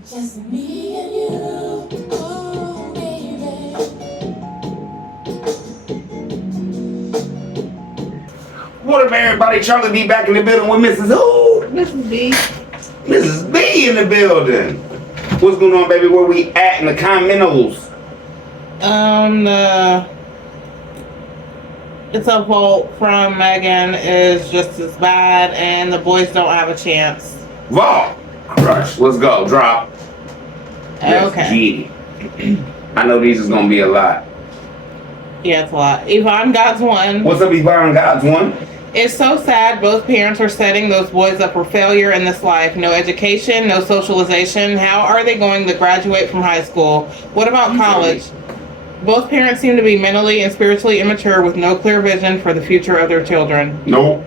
Just me and you, oh baby. What up, everybody? Charlie B back in the building with Mrs. Who? Mrs. B. Mrs. B in the building. What's going on, baby? Where we at in the commentals? It's a vote from Megan is just as bad, and the boys don't have a chance. Vault. Crush. Let's go. Drop. Okay. I know these is gonna be a lot. Yeah, it's a lot. Yvonne God's one. What's up, Yvonne God's one? It's so sad both parents are setting those boys up for failure in this life. No education, no socialization. How are they going to graduate from high school? What about college? Both parents seem to be mentally and spiritually immature with no clear vision for the future of their children. No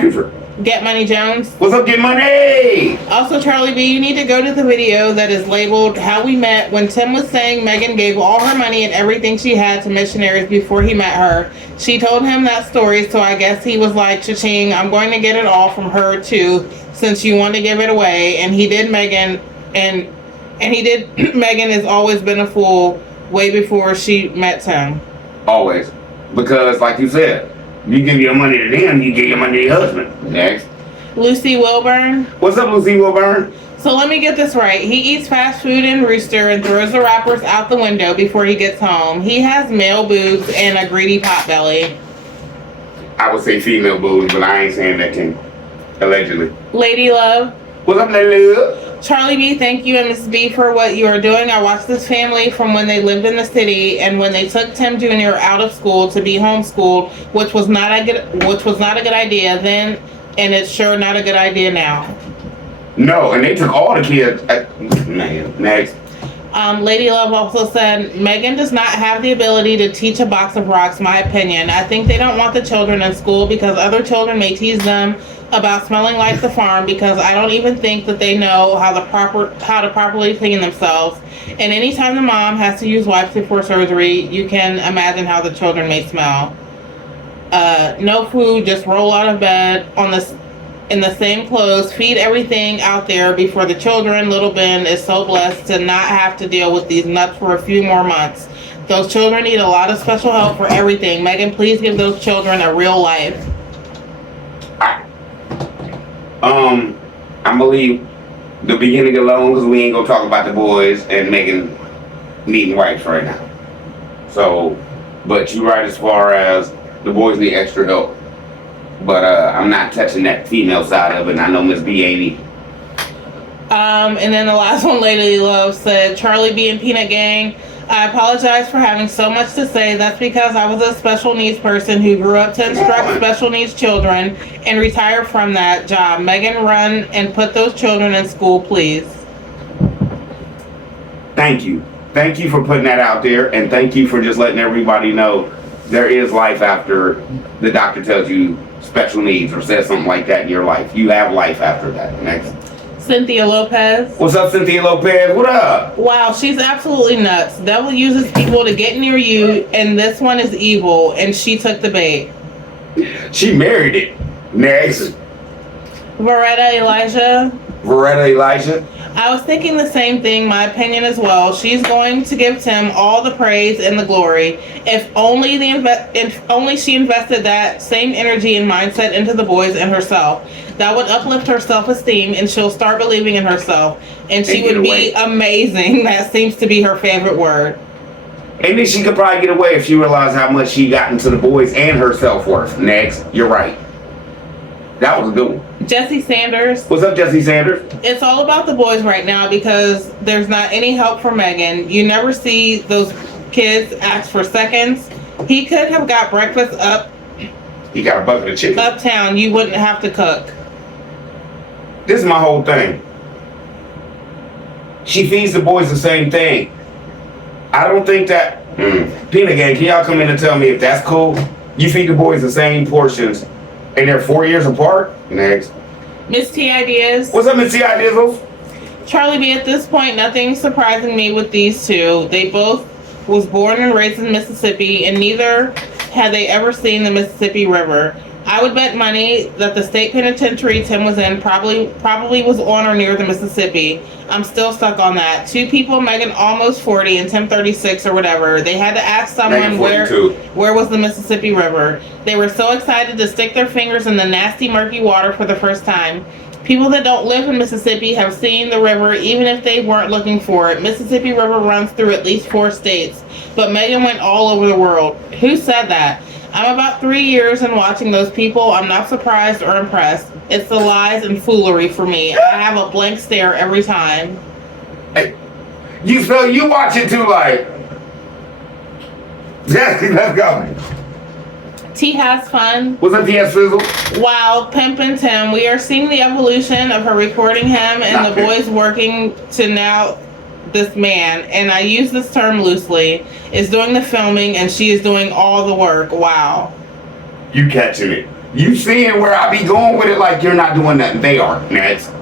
future. Get Money Jones. What's up, Get Money? Also, Charlie B, you need to go to the video that is labeled How We Met when Tim was saying Megan gave all her money and everything she had to missionaries before he met her. She told him that story, so I guess he was like, cha-ching, I'm going to get it all from her too, since you want to give it away. And he did Megan, and he did Megan has always been a fool way before she met Tim. Always. Because, like you said, you give your money to them, you give your money to your husband. Next. Lucy Wilburn. What's up, Lucy Wilburn? So let me get this right. He eats fast food and Rooster and throws the wrappers out the window before he gets home. He has male boobs and a greedy pot belly. I would say female boobs, but I ain't saying that, King. Allegedly. Lady Love. What's up, Lady Love? Charlie B, thank you and Mrs. B for what you are doing. I watched this family from when they lived in the city and when they took Tim Jr. out of school to be homeschooled, which was not a good idea then, and it's sure not a good idea now. No, and they took all the kids. Man, next. Lady Love also said, Megan does not have the ability to teach a box of rocks, my opinion. I think they don't want the children in school because other children may tease them about smelling like the farm because I don't even think that they know how to properly clean themselves. And anytime the mom has to use wipes before surgery, you can imagine how the children may smell. No food, just roll out of bed in the same clothes, feed everything out there before the children. Little Ben is so blessed to not have to deal with these nuts for a few more months. Those children need a lot of special help for everything. Megan, please give those children a real life. I'm gonna leave the beginning alone because we ain't gonna talk about the boys and Megan needing wipes right now. So, but you're right as far as the boys need extra help. But I'm not touching that female side of it, and I know Miss B ain't. And then the last one, Lady Love said, Charlie B and Peanut Gang, I apologize for having so much to say. That's because I was a special needs person who grew up to instruct special needs children and retired from that job. Megan, run and put those children in school, please. Thank you. Thank you for putting that out there, and thank you for just letting everybody know there is life after the doctor tells you special needs or says something like that in your life. You have life after that. Next. Cynthia Lopez. What's up, Cynthia Lopez? What up? Wow, she's absolutely nuts. Devil uses people to get near you, and this one is evil, and she took the bait. She married it. Next. Veretta Elijah. I was thinking the same thing, my opinion as well. She's going to give Tim all the praise and the glory. If only she invested that same energy and mindset into the boys and herself. That would uplift her self-esteem and she'll start believing in herself. And she would be amazing. That seems to be her favorite word. And then she could probably get away if she realized how much she got into the boys and her self-worth. Next. You're right. That was a good one. Jesse Sanders. What's up, Jesse Sanders? It's all about the boys right now because there's not any help for Megan. You never see those kids ask for seconds. He could have got breakfast up. He got a bucket of chicken. Uptown, you wouldn't have to cook. This is my whole thing. She feeds the boys the same thing. I don't think that... Peanut Gang, can y'all come in and tell me if that's cool? You feed the boys the same portions and they're 4 years apart? Next. Miss T Ideas. What's up, Miss T Ideas? Charlie B, at this point, nothing's surprising me with these two. They both was born and raised in Mississippi, and neither had they ever seen the Mississippi River. I would bet money that the state penitentiary Tim was in probably was on or near the Mississippi. I'm still stuck on that. Two people, Megan almost 40 and Tim 36 or whatever. They had to ask someone where was the Mississippi River. They were so excited to stick their fingers in the nasty murky water for the first time. People that don't live in Mississippi have seen the river even if they weren't looking for it. Mississippi River runs through at least 4 states, but Megan went all over the world. Who said that? I'm about 3 years in watching those people. I'm not surprised or impressed. It's the lies and foolery for me. I have a blank stare every time. Hey, you watch it too, like, Jesse, let's go. T has fun. What's up, T.S. Fizzle? Wow, Pimpin' Tim. We are seeing the evolution of her recording him and the boys working to now this man, and I use this term loosely, is doing the filming and she is doing all the work. Wow. You catching it. You seeing where I be going with it like you're not doing nothing. They are. Next.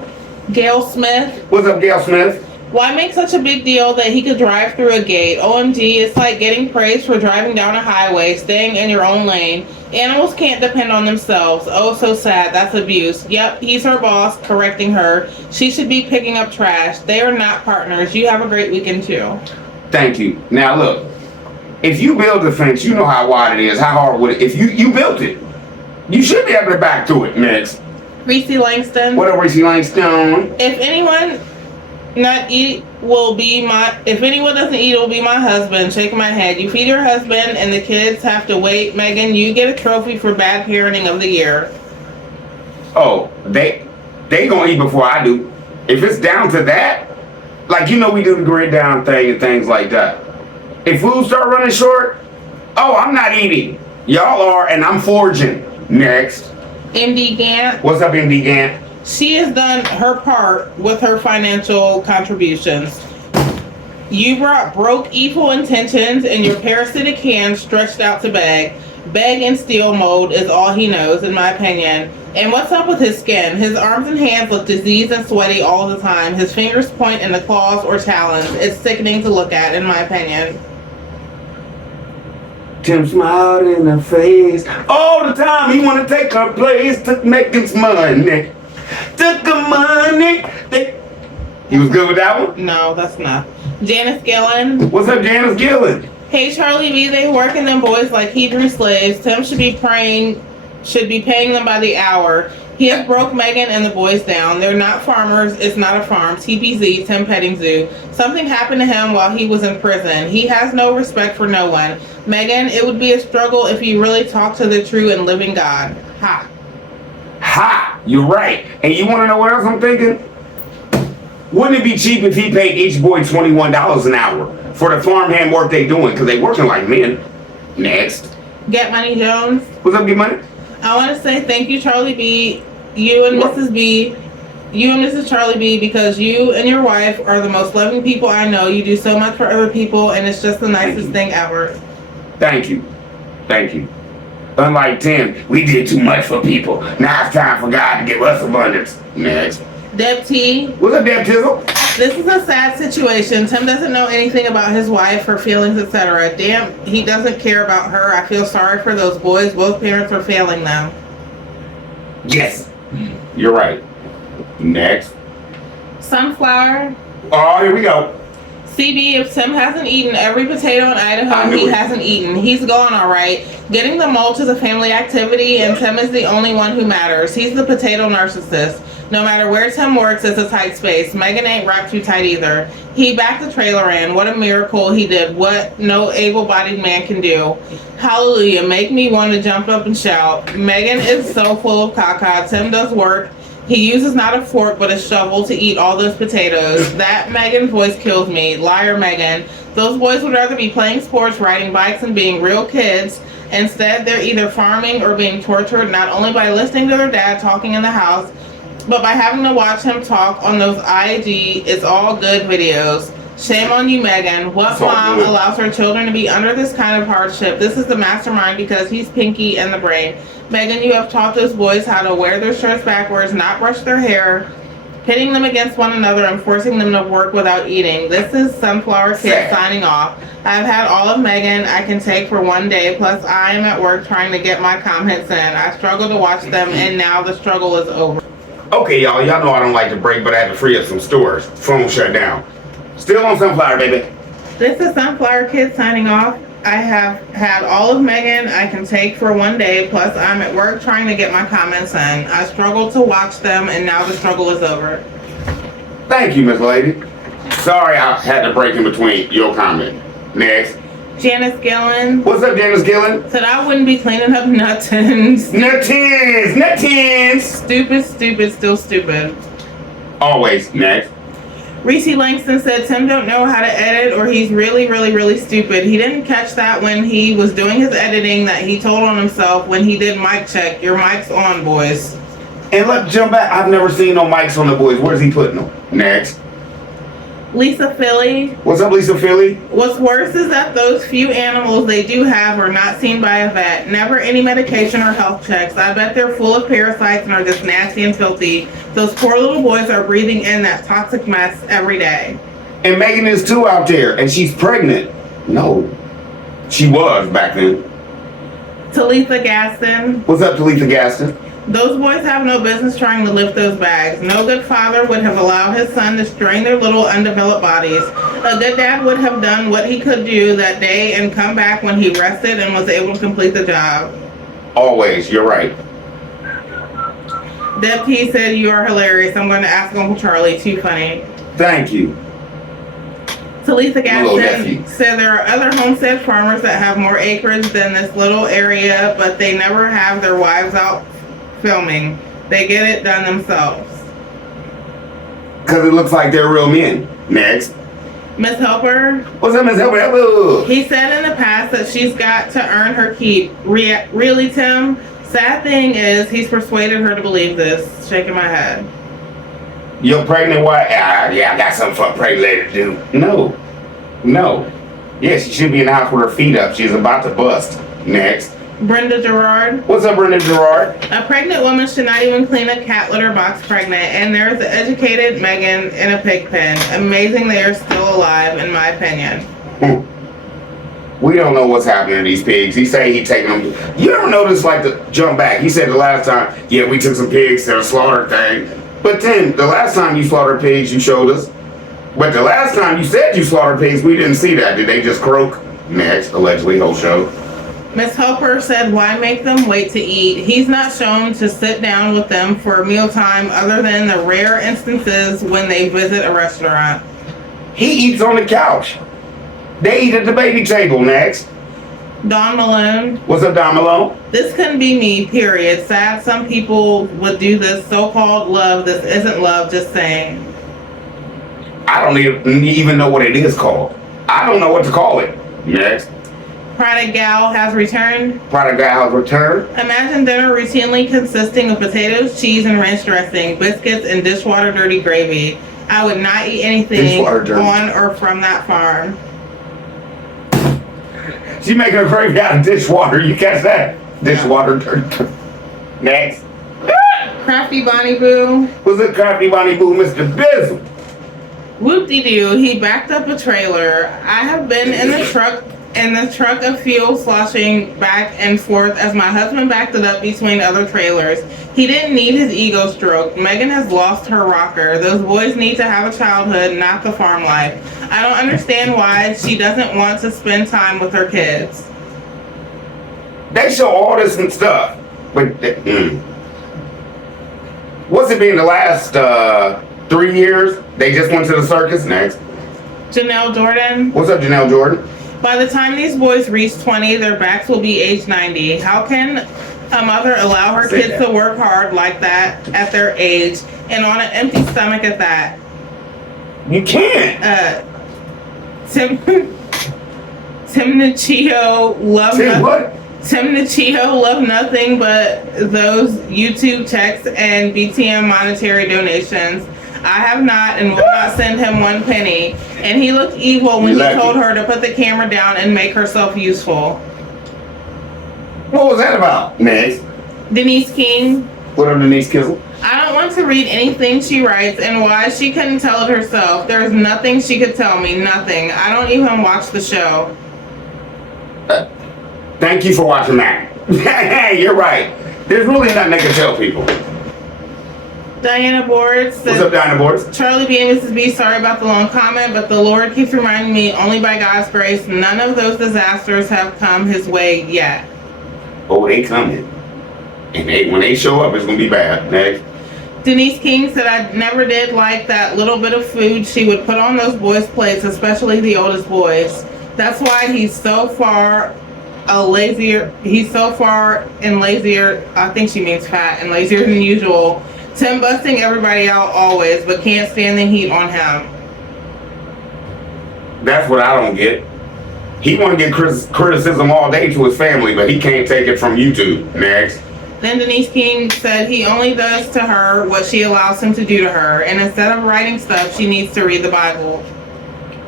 Gail Smith. What's up, Gail Smith? Why make such a big deal that he could drive through a gate? OMG, it's like getting praised for driving down a highway, staying in your own lane. Animals can't depend on themselves. Oh, so sad. That's abuse. Yep, he's her boss, correcting her. She should be picking up trash. They are not partners. You have a great weekend, too. Thank you. Now, look. If you build a fence, you know how wide it is. How hard would it? If you built it, you should be able to back through it. Next. Reese Langston. What up, Reese Langston? If anyone doesn't eat, it will be my husband. Shaking my head. You feed your husband and the kids have to wait. Megan, you get a trophy for bad parenting of the year. Oh, they gonna eat before I do. If it's down to that, like, we do the grid down thing and things like that. If food start running short, oh, I'm not eating. Y'all are, and I'm forging. Next. MD Gant. What's up, MD Gant? She has done her part with her financial contributions. You brought broke, evil intentions and your parasitic hands stretched out to beg. Beg and steal mode is all he knows, in my opinion. And what's up with his skin? His arms and hands look diseased and sweaty all the time. His fingers point in the claws or talons. It's sickening to look at, in my opinion. Tim smiled in her face all the time. He want to take her place, took Megan's money. Took the money. He was good with that one? No, that's not. Janice Gillen. What's up, Janice Gillen? Hey, Charlie B, they working them boys like Hebrew slaves. Tim should be paying them by the hour. He has broke Megan and the boys down. They're not farmers. It's not a farm. TPZ, Tim Petting Zoo. Something happened to him while he was in prison. He has no respect for no one. Megan, it would be a struggle if you really talk to the true and living God. Ha. Ha! You're right. And you want to know what else I'm thinking? Wouldn't it be cheap if he paid each boy $21 an hour for the farmhand work they doing? Because they working like men. Next. Get Money Jones. What's up, Get Money? I want to say thank you, Charlie B. You and Mrs. Charlie B, because you and your wife are the most loving people I know. You do so much for other people, and it's just the nicest thing ever. Thank you. Thank you. Unlike Tim, we did too much for people. Now it's time for God to give us abundance. Next. Deb T. What's up, Deb Tizzle? This is a sad situation. Tim doesn't know anything about his wife, her feelings, etc. Damn, he doesn't care about her. I feel sorry for those boys. Both parents are failing them. Yes. You're right. Next. Sunflower. Oh, here we go. CB, if Tim hasn't eaten every potato in Idaho, he hasn't eaten. He's gone all right. Getting the mulch is a family activity, and Tim is the only one who matters. He's the potato narcissist. No matter where Tim works, it's a tight space. Megan ain't wrapped too tight either. He backed the trailer in. What a miracle he did. What no able-bodied man can do. Hallelujah. Make me want to jump up and shout. Megan is so full of caca. Tim does work. He uses not a fork but a shovel to eat all those potatoes. That Megan voice kills me. Liar Megan. Those boys would rather be playing sports, riding bikes, and being real kids. Instead, they're either farming or being tortured, not only by listening to their dad talking in the house, but by having to watch him talk on those IG, it's all good videos. Shame on you, Megan. What mom allows her children to be under this kind of hardship? This is the mastermind because he's Pinky and the brain. Megan, you have taught those boys how to wear their shirts backwards, not brush their hair, pitting them against one another and forcing them to work without eating. This is Sunflower Kid signing off. I've had all of Megan I can take for one day, plus I am at work trying to get my comments in. I struggle to watch them, and now the struggle is over. Okay, y'all know I don't like to break, but I had to free up some stores. Phone shut down. Still on Sunflower, baby. This is Sunflower Kid signing off. I have had all of Megan I can take for one day, plus I'm at work trying to get my comments in. I struggle to watch them, and now the struggle is over. Thank you, Miss Lady. Sorry I had to break in between your comment. Next. Janice Gillen. What's up, Janice Gillen? Said I wouldn't be cleaning up nuttins. Nuttins! Stupid, still stupid. Always. Next. Reese Langston said Tim don't know how to edit, or he's really stupid. He didn't catch that when he was doing his editing that he told on himself when he did mic check. Your mic's on, boys. And let's jump back. I've never seen no mics on the boys. Where's he putting them? Next. Lisa Philly. What's up, Lisa Philly? What's worse is that those few animals they do have are not seen by a vet. Never any medication or health checks. I bet they're full of parasites and are just nasty and filthy. Those poor little boys are breathing in that toxic mess every day. And Megan is too out there, and she's pregnant. No. She was back then. Talitha Gaston. What's up, Talitha Gaston? Those boys have no business trying to lift those bags. No good father would have allowed his son to strain their little undeveloped bodies. A good dad would have done what he could do that day and come back when he rested and was able to complete the job. Always, you're right. Deb P said, you are hilarious. I'm going to ask Uncle Charlie. Too funny. Thank you. Talitha Gaston said there are other homestead farmers that have more acreage than this little area, but they never have their wives out filming. They get it done themselves. Because it looks like they're real men. Next. Miss Helper. What's up, Miss Helper? Hello. He said in the past that she's got to earn her keep. Really, Tim? Sad thing is, he's persuaded her to believe this. Shaking my head. Your pregnant wife? Yeah, I got something for a pregnant lady to do. No. Yeah, she should be in the house with her feet up. She's about to bust. Next. Brenda Gerard. What's up, Brenda Gerard? A pregnant woman should not even clean a cat litter box pregnant, and there's the educated Megan in a pig pen. Amazing they are still alive, in my opinion. We don't know what's happening to these pigs. He say he taking them. You don't notice, like, the jump back. He said the last time, yeah, we took some pigs to the slaughter thing. But then, the last time you slaughtered pigs, you showed us. But the last time you said you slaughtered pigs, we didn't see that. Did they just croak? Next, allegedly, whole show. Miss Helper said, why make them wait to eat? He's not shown to sit down with them for mealtime other than the rare instances when they visit a restaurant. He eats on the couch. They eat at the baby table. Next. Don Malone. What's up, Don Malone? This couldn't be me, period. Sad some people would do this so-called love. This isn't love, just saying. I don't even know what it is called. I don't know what to call it. Next. Prada Gal has returned. Prada Gal has returned. Imagine dinner routinely consisting of potatoes, cheese, and ranch dressing, biscuits, and dishwater dirty gravy. I would not eat anything on or from that farm. She making a gravy out of dishwater. You catch that? Dishwater dirty. Next. Crafty Bonnie Boo. What's it, Crafty Bonnie Boo, Mr. Bizzle? Whoop-de-doo, he backed up a trailer. I have been in the truck of fuel sloshing back and forth as my husband backed it up between other trailers. He didn't need his ego stroke. Megan has lost her rocker. Those boys need to have a childhood, not the farm life. I don't understand why she doesn't want to spend time with her kids. They show all this and stuff. But, what's it been the last 3 years? They just went to the circus. Next. Janelle Jordan. What's up, Janelle Jordan? By the time these boys reach 20, their backs will be age 90. How can a mother allow her kids to work hard like that at their age and on an empty stomach at that? You can't. Tim Nichio love Tim Nichio love nothing but those YouTube texts and BTM monetary donations. I have not and will not send him one penny. And he looked evil when he told her to put the camera down and make herself useful. What was that about? Next. Denise King. What up, Denise Kissel? I don't want to read anything she writes and why she couldn't tell it herself. There's nothing she could tell me. Nothing. I don't even watch the show. Thank you for watching that. You're right. There's really nothing they can tell people. Diana Boards says, What's up, Diana Boards? Charlie B and Mrs. B, sorry about the long comment, but the Lord keeps reminding me, only by God's grace, none of those disasters have come his way yet. Oh, they coming. And when they show up, it's going to be bad. Next. Denise King said, I never did like that little bit of food she would put on those boys' plates, especially the oldest boys. That's why he's so far lazier, I think she means fat, and lazier than usual. Tim busting everybody out always, but can't stand the heat on him. That's what I don't get. He want to get criticism all day to his family, but he can't take it from YouTube. Next. Then Denise King said he only does to her what she allows him to do to her, and instead of writing stuff, she needs to read the Bible.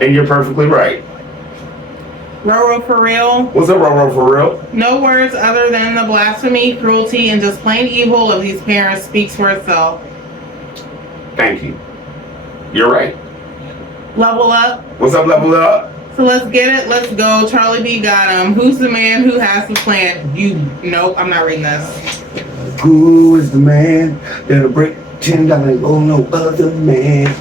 And you're perfectly right. Roro for real? What's up, Roro for real? No words other than the blasphemy, cruelty, and just plain evil of these parents speaks for itself. Thank you. You're right. Level up. What's up, Level Up? So let's get it. Let's go. Charlie B got him. Who's the man who has the plan? You. Nope, I'm not reading this. Who is the man that'll break $10 and go no other man?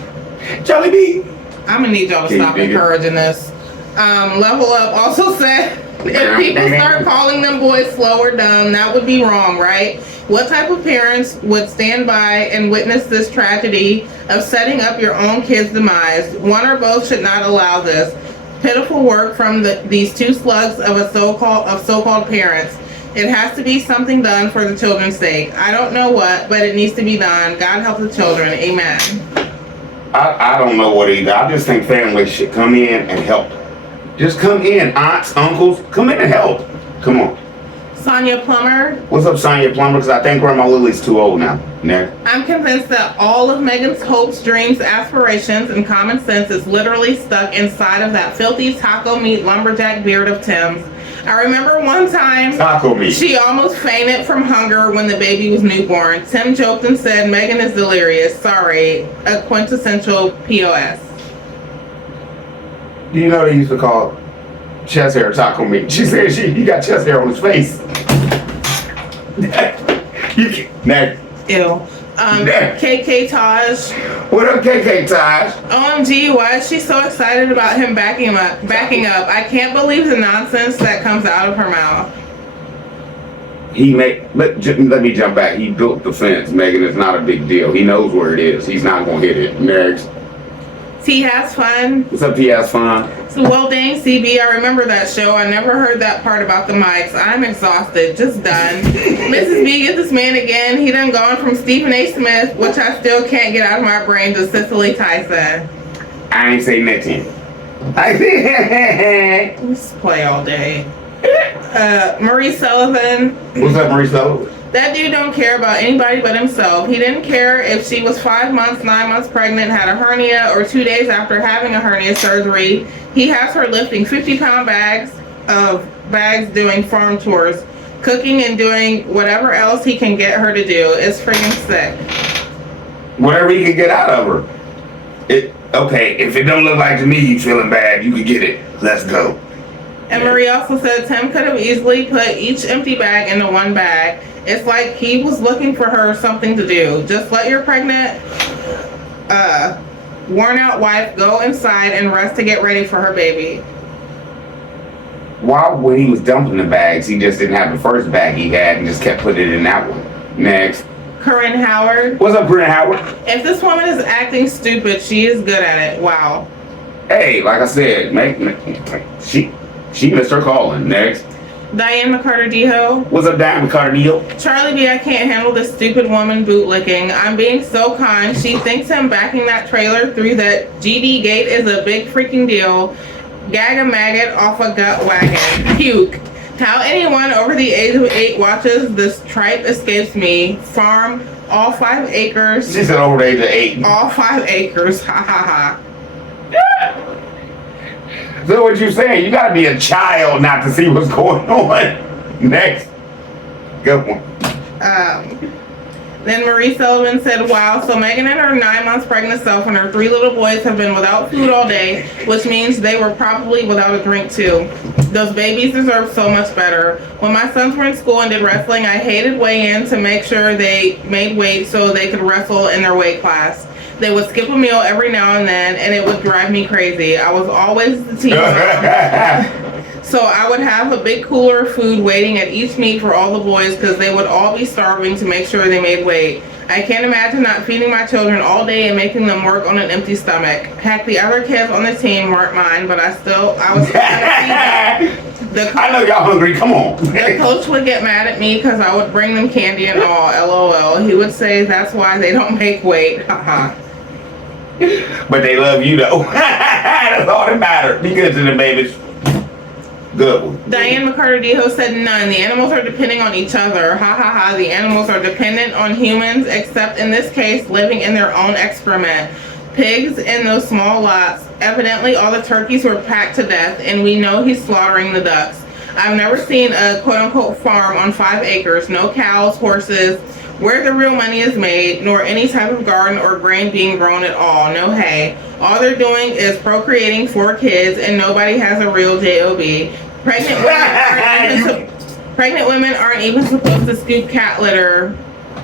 Charlie B. I'm gonna need y'all to stop encouraging this. Level Up also said, if people start calling them boys slow or dumb, that would be wrong, right? What type of parents would stand by and witness this tragedy of setting up your own kid's demise? One or both should not allow this. Pitiful work from these two slugs of so-called parents. It has to be something done for the children's sake. I don't know what, but it needs to be done. God help the children. Amen. I don't know what either. I just think families should come in and help. Just come in. Aunts, uncles, come in and help. Come on. Sonia Plummer. What's up, Sonia Plummer? Because I think Grandma Lily's too old now. Next. I'm convinced that all of Megan's hopes, dreams, aspirations, and common sense is literally stuck inside of that filthy taco meat lumberjack beard of Tim's. I remember one time Taco meat. She almost fainted from hunger when the baby was newborn. Tim joked and said, Megan is delirious. Sorry, a quintessential POS. You know they used to call chest hair taco meat. She said he got chest hair on his face. Next. Ew. KK Taj. What up, KK Taj? OMG, why is she so excited about him backing up? I can't believe the nonsense that comes out of her mouth. Let me jump back. He built the fence, Megan. It's not a big deal. He knows where it is. He's not going to hit it. Next. T has fun. What's up, T has fun? So, well, dang, CB, I remember that show. I never heard that part about the mics. I'm exhausted. Just done. Mrs. B, get this man again. He done gone from Stephen A. Smith, which I still can't get out of my brain, to Cicely Tyson. I ain't say nothing. Let's play all day. Marie Sullivan. What's up, Marie Sullivan? That dude don't care about anybody but himself. He didn't care if she was 5 months, 9 months pregnant, had a hernia, or 2 days after having a hernia surgery. He has her lifting 50-pound bags doing farm tours, cooking and doing whatever else he can get her to do. It's freaking sick. Whatever he can get out of her. Okay, if it don't look like to me you feeling bad, you can get it. Let's go. And Marie also said Tim could have easily put each empty bag into one bag. It's like he was looking for her something to do. Just let your pregnant, worn out wife go inside and rest to get ready for her baby. Why, when he was dumping the bags, he just didn't have the first bag he had and just kept putting it in that one? Next. Corinne Howard. What's up, Corinne Howard? If this woman is acting stupid, she is good at it. Wow. Hey, like I said, she missed her calling. Next. Diane McCarter-Deho. What's up, Diane McCarter-Deho? Charlie B, I can't handle this stupid woman bootlicking. I'm being so kind. She thinks him backing that trailer through that GD gate is a big freaking deal. Gag a maggot off a gut wagon. Puke. How anyone over the age of 8 watches this tripe escapes me. Farm, all 5 acres. She said over the age of 8. All 5 acres. Ha ha ha. So what you saying? You gotta be a child not to see what's going on. Next. Good one. Then Marie Sullivan said, wow, so Megan and her 9 months pregnant self and her 3 little boys have been without food all day, which means they were probably without a drink too. Those babies deserve so much better. When my sons were in school and did wrestling, I hated weigh-in to make sure they made weight so they could wrestle in their weight class. They would skip a meal every now and then, and it would drive me crazy. I was always the team mom. So I would have a big cooler of food waiting at each meet for all the boys because they would all be starving to make sure they made weight. I can't imagine not feeding my children all day and making them work on an empty stomach. Heck, the other kids on the team weren't mine, but I was still trying to feed them. I know y'all hungry. Come on. The coach would get mad at me because I would bring them candy and all. LOL. He would say that's why they don't make weight. Haha. But they love you though. That's all that matters. Be good to the babies. Good one. Diane McCarter-Deho said none. The animals are depending on each other. Ha ha ha. The animals are dependent on humans, except in this case, living in their own excrement. Pigs in those small lots. Evidently, all the turkeys were packed to death, and we know he's slaughtering the ducks. I've never seen a quote-unquote farm on 5 acres. No cows, horses, where the real money is made, nor any type of garden or grain being grown at all. No hay. All they're doing is procreating 4 kids, and nobody has a real job. Pregnant women aren't even supposed to scoop cat litter.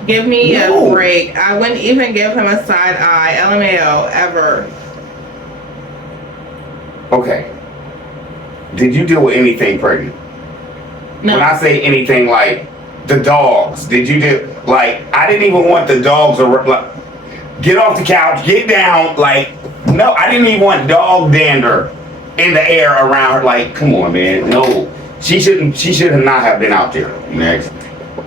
Give me a break. I wouldn't even give him a side eye. LMAO, ever. Okay. Did you deal with anything pregnant? No. When I say anything, like the dogs, did you do, like, I didn't even want the dogs to, like, get off the couch, get down, like, no, I didn't even want dog dander in the air around her. Like, come on, man. No. She should not have been out there. Next.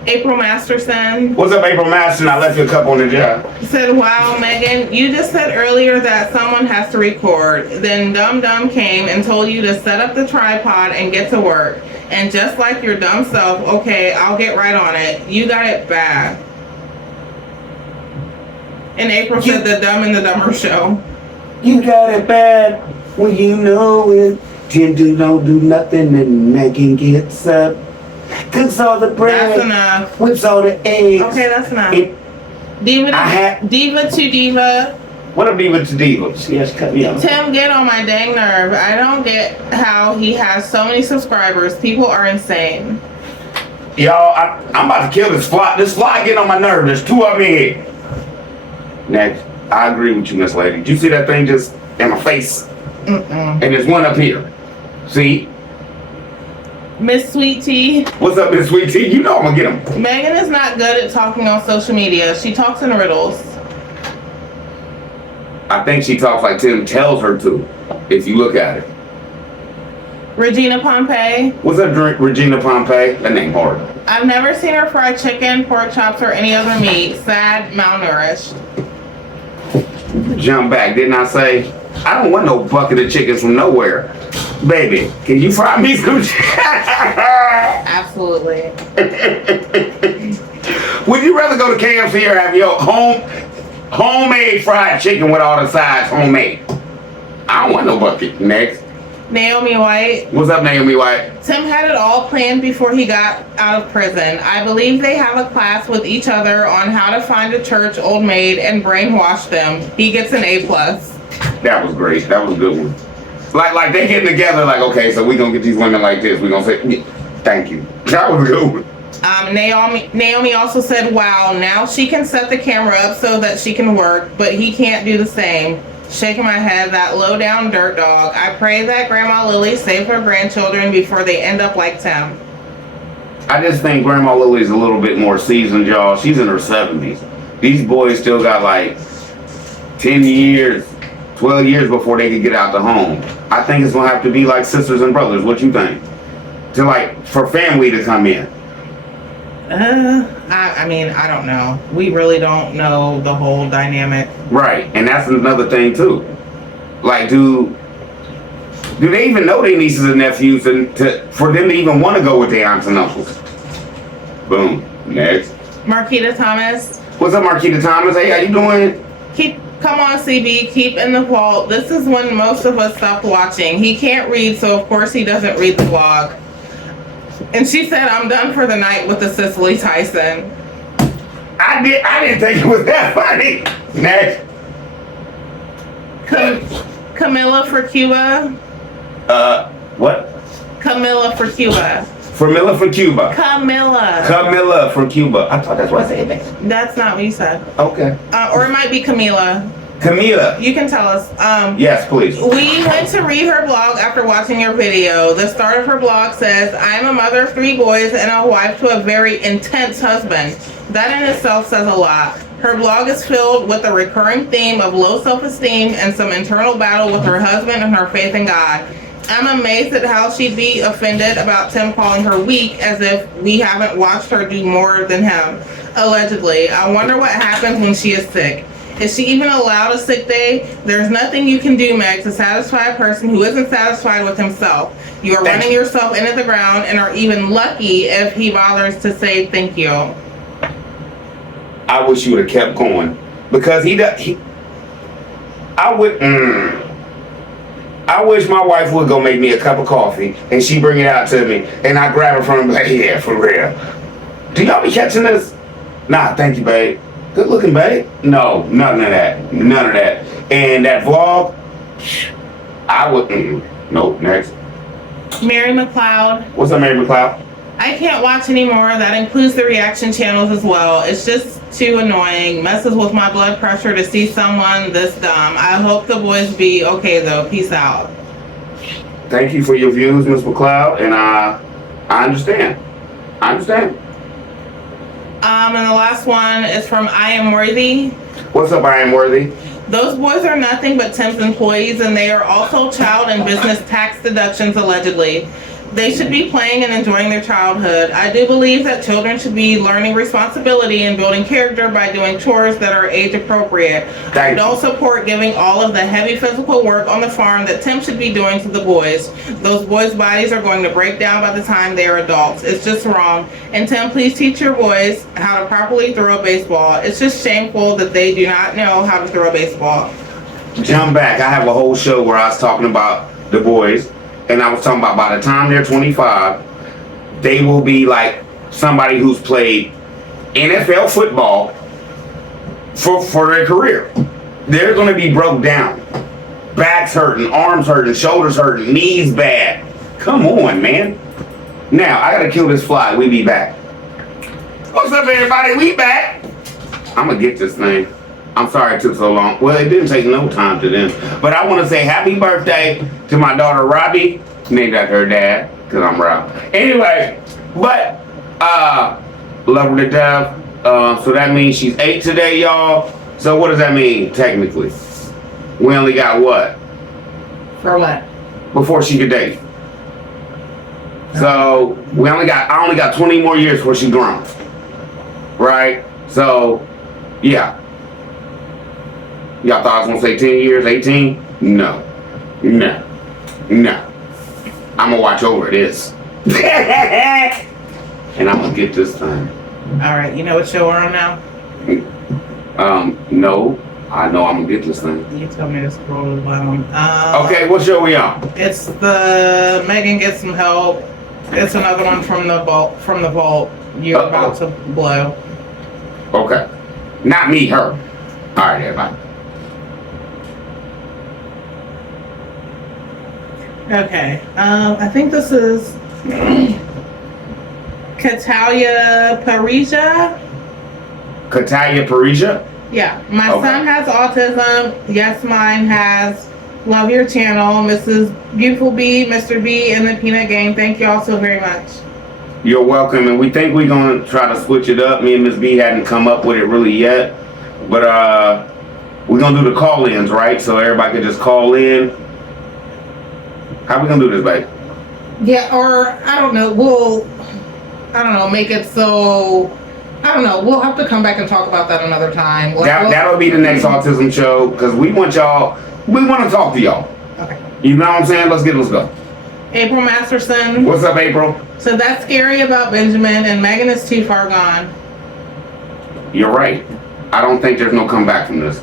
April Masterson. What's up, April Masterson? I left you a cup on the job. Said, wow, Megan, you just said earlier that someone has to record. Then Dum Dum came and told you to set up the tripod and get to work. And just like your dumb self, okay, I'll get right on it. You got it bad. And April said the Dumb and the Dumber show. You got it bad when you know it. Tim don't do nothing and Megan gets up. Cooks all the bread. That's enough. Whips all the eggs. Okay, that's enough. Diva to diva. What a diva to diva. She has cut me off. Tim, get on my dang nerve. I don't get how he has so many subscribers. People are insane. Y'all, I'm about to kill this fly. This fly getting on my nerve. There's 2 of them in here. Next. I agree with you, Miss Lady. Did you see that thing just in my face? And there's one up here. See? Miss Sweet Tea. What's up, Miss Sweet Tea? You know I'm gonna get him. Megan is not good at talking on social media. She talks in riddles. I think she talks like Tim tells her to, if you look at it. Regina Pompey. What's up, Regina Pompey? That name hard. I've never seen her fry chicken, pork chops, or any other meat. Sad, malnourished. Jump back, didn't I say? I don't want no bucket of chickens from nowhere. Baby, can you fry me some chicken? Absolutely. Would you rather go to KFC or have your homemade fried chicken with all the sides homemade? I don't want no bucket. Next. Naomi White. What's up, Naomi White? Tim had it all planned before he got out of prison. I believe they have a class with each other on how to find a church old maid and brainwash them. He gets an A+. That was great. That was a good one. Like they getting together like, okay, so we gonna get these women like this. We gonna say, thank you. That was a good one. Naomi also said, wow, now she can set the camera up so that she can work, but he can't do the same. Shaking my head, that low down dirt dog. I pray that Grandma Lily save her grandchildren before they end up like Tim. I just think Grandma Lily's a little bit more seasoned, y'all. She's in her 70s. These boys still got like 10 years, 12 years before they could get out the home. I think it's gonna have to be like sisters and brothers. What you think? To like, for family to come in. I mean, I don't know. We really don't know the whole dynamic. Right, and that's another thing too. Like, do they even know their nieces and nephews for them to even want to go with their aunts and uncles? Boom. Next. Marquita Thomas. What's up, Marquita Thomas? Hey, how you doing? Come on, CB, keep in the vault. This is when most of us stopped watching. He can't read, so of course he doesn't read the blog. And she said, I'm done for the night with the Cicely Tyson. I I didn't think it was that funny. Next. Camilla for Cuba. What? Camilla for Cuba. Camilla for Cuba. Camilla for Cuba. I thought that's what I said. That's not what you said. Okay. Or it might be Camila. Camila. You can tell us. Yes, please. We went to read her blog after watching your video. The start of her blog says, I'm a mother of 3 boys and a wife to a very intense husband. That in itself says a lot. Her blog is filled with a recurring theme of low self-esteem and some internal battle with her husband and her faith in God. I'm amazed at how she'd be offended about Tim calling her weak, as if we haven't watched her do more than him, allegedly. I wonder what happens when she is sick. Is she even allowed a sick day? There's nothing you can do, Meg, to satisfy a person who isn't satisfied with himself. You are running yourself into the ground and are even lucky if he bothers to say thank you. I wish you would have kept going, because I wish my wife would go make me a cup of coffee and she bring it out to me and I grab it from her like, yeah, for real. Do y'all be catching this? Nah, thank you, babe. Good looking, babe. No, none of that. And that vlog, I would, nope, next. Mary McLeod. What's up, Mary McLeod? I can't watch anymore. That includes the reaction channels as well. It's just too annoying. Messes with my blood pressure to see someone this dumb. I hope the boys be okay though. Peace out. Thank you for your views, Ms. McLeod, and I understand. And the last one is from I Am Worthy. What's up, I Am Worthy? Those boys are nothing but Tim's employees, and they are also child and business tax deductions allegedly. They should be playing and enjoying their childhood. I do believe that children should be learning responsibility and building character by doing chores that are age appropriate. I don't support giving all of the heavy physical work on the farm that Tim should be doing to the boys. Those boys' bodies are going to break down by the time they are adults. It's just wrong. And Tim, please teach your boys how to properly throw a baseball. It's just shameful that they do not know how to throw a baseball. Jump back. I have a whole show where I was talking about the boys. And I was talking about by the time they're 25, they will be like somebody who's played NFL football for their career. They're going to be broke down. Backs hurting, arms hurting, shoulders hurting, knees bad. Come on, man. Now, I got to kill this fly. We be back. What's up, everybody? We back. I'm going to get this thing. I'm sorry it took so long. Well, it didn't take no time to them. But I want to say happy birthday to my daughter, Robbie. Named after her dad, because I'm Rob. Anyway, but, love her to death. So that means she's 8 today, y'all. So what does that mean, technically? We only got what? For what? Before she could date. So, I only got 20 more years before she's grown. Right? So, yeah. Y'all thought I was gonna say 10 years, 18? No. I'm gonna watch over this. And I'm gonna get this thing. Alright, you know what show we're on now? No. I know I'm gonna get this thing. You told me to scroll down. Okay, what show we on? It's the Megan Gets Some Help. It's another one from the vault. You're about to blow. Okay. Not me, her. Alright, everybody. Okay, I think this is Catalia Parisia. Yeah, my son has autism. Yes, mine has. Love your channel, Mrs. Beautiful B, Mr. B, and the Peanut Gang. Thank you all so very much. You're welcome, and we think we're gonna try to switch it up. Me and Miss B hadn't come up with it really yet, but we're gonna do the call-ins, right? So everybody can just call in. How we gonna do this, babe? Yeah, or I don't know. Make it so. I don't know. We'll have to come back and talk about that another time. That'll be the next autism show, because we want to talk to y'all. Okay. You know what I'm saying? Let's go. April Masterson. What's up, April? So that's scary about Benjamin, and Megan is too far gone. You're right. I don't think there's no comeback from this.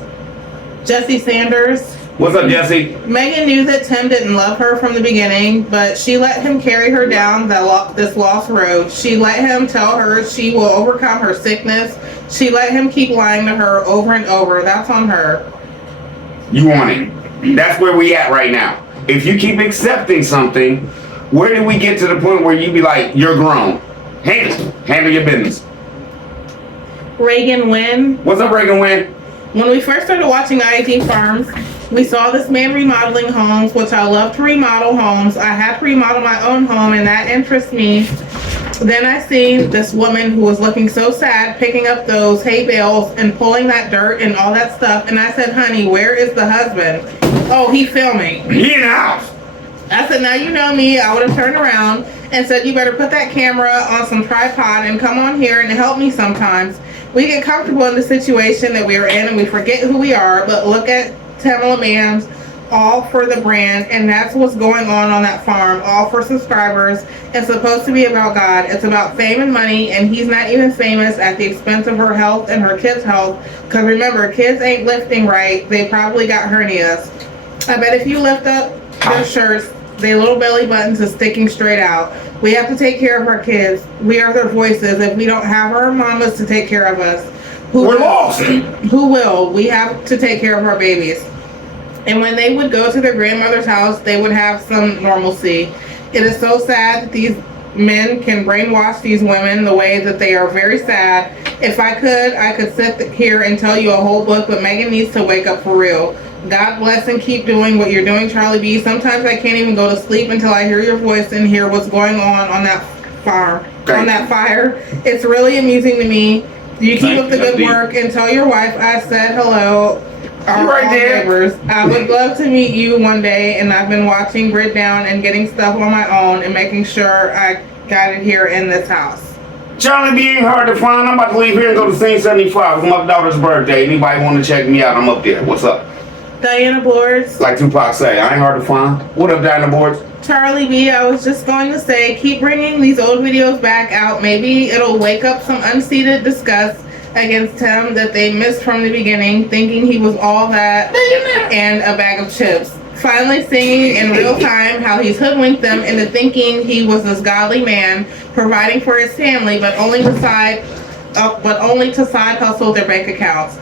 Jesse Sanders. What's up, Jesse? Megan knew that Tim didn't love her from the beginning, but she let him carry her down this lost road. She let him tell her she will overcome her sickness. She let him keep lying to her over and over. That's on her. You want it. That's where we at right now. If you keep accepting something, where do we get to the point where you be like, you're grown? Handle your business. Reagan Wynn. What's up, Reagan Wynn? When we first started watching IAT Farms, we saw this man remodeling homes, which I love to remodel homes. I had to remodel my own home, and that interests me. Then I seen this woman who was looking so sad, picking up those hay bales and pulling that dirt and all that stuff. And I said, honey, where is the husband? Oh, he filming. He in the house. I said, now you know me. I would have turned around and said, you better put that camera on some tripod and come on here and help me sometimes. We get comfortable in the situation that we are in and we forget who we are, but look at Tamala Mans, all for the brand, and that's what's going on that farm, all for subscribers. It's supposed to be about God. It's about fame and money, and he's not even famous at the expense of her health and her kids' health, because remember, kids ain't lifting right. They probably got hernias. I bet if you lift up their shirts, their little belly buttons is sticking straight out. We have to take care of our kids. We are their voices. If we don't have our mamas to take care of us, we're lost. Who will? We have to take care of our babies. And when they would go to their grandmother's house, they would have some normalcy. It is so sad that these men can brainwash these women the way that they are very sad. If I could sit here and tell you a whole book, but Megan needs to wake up for real. God bless and keep doing what you're doing, Charlie B. Sometimes I can't even go to sleep until I hear your voice and hear what's going on that farm, on that fire. It's really amusing to me. You keep up the good work and tell your wife I said hello. Our right there. Neighbors. I would love to meet you one day, and I've been watching Grit Down and getting stuff on my own and making sure I got it here in this house. Charlie B ain't hard to find. I'm about to leave here and go to Scene 75. It's my daughter's birthday. Anybody want to check me out? I'm up there. What's up? Diana Boards. Like Tupac say, I ain't hard to find. What up, Diana Boards? Charlie B, I was just going to say, keep bringing these old videos back out. Maybe it'll wake up some unseated disgust against him that they missed from the beginning, thinking he was all that and a bag of chips. Finally seeing in real time how he's hoodwinked them into thinking he was this godly man providing for his family, but only to side hustle their bank accounts,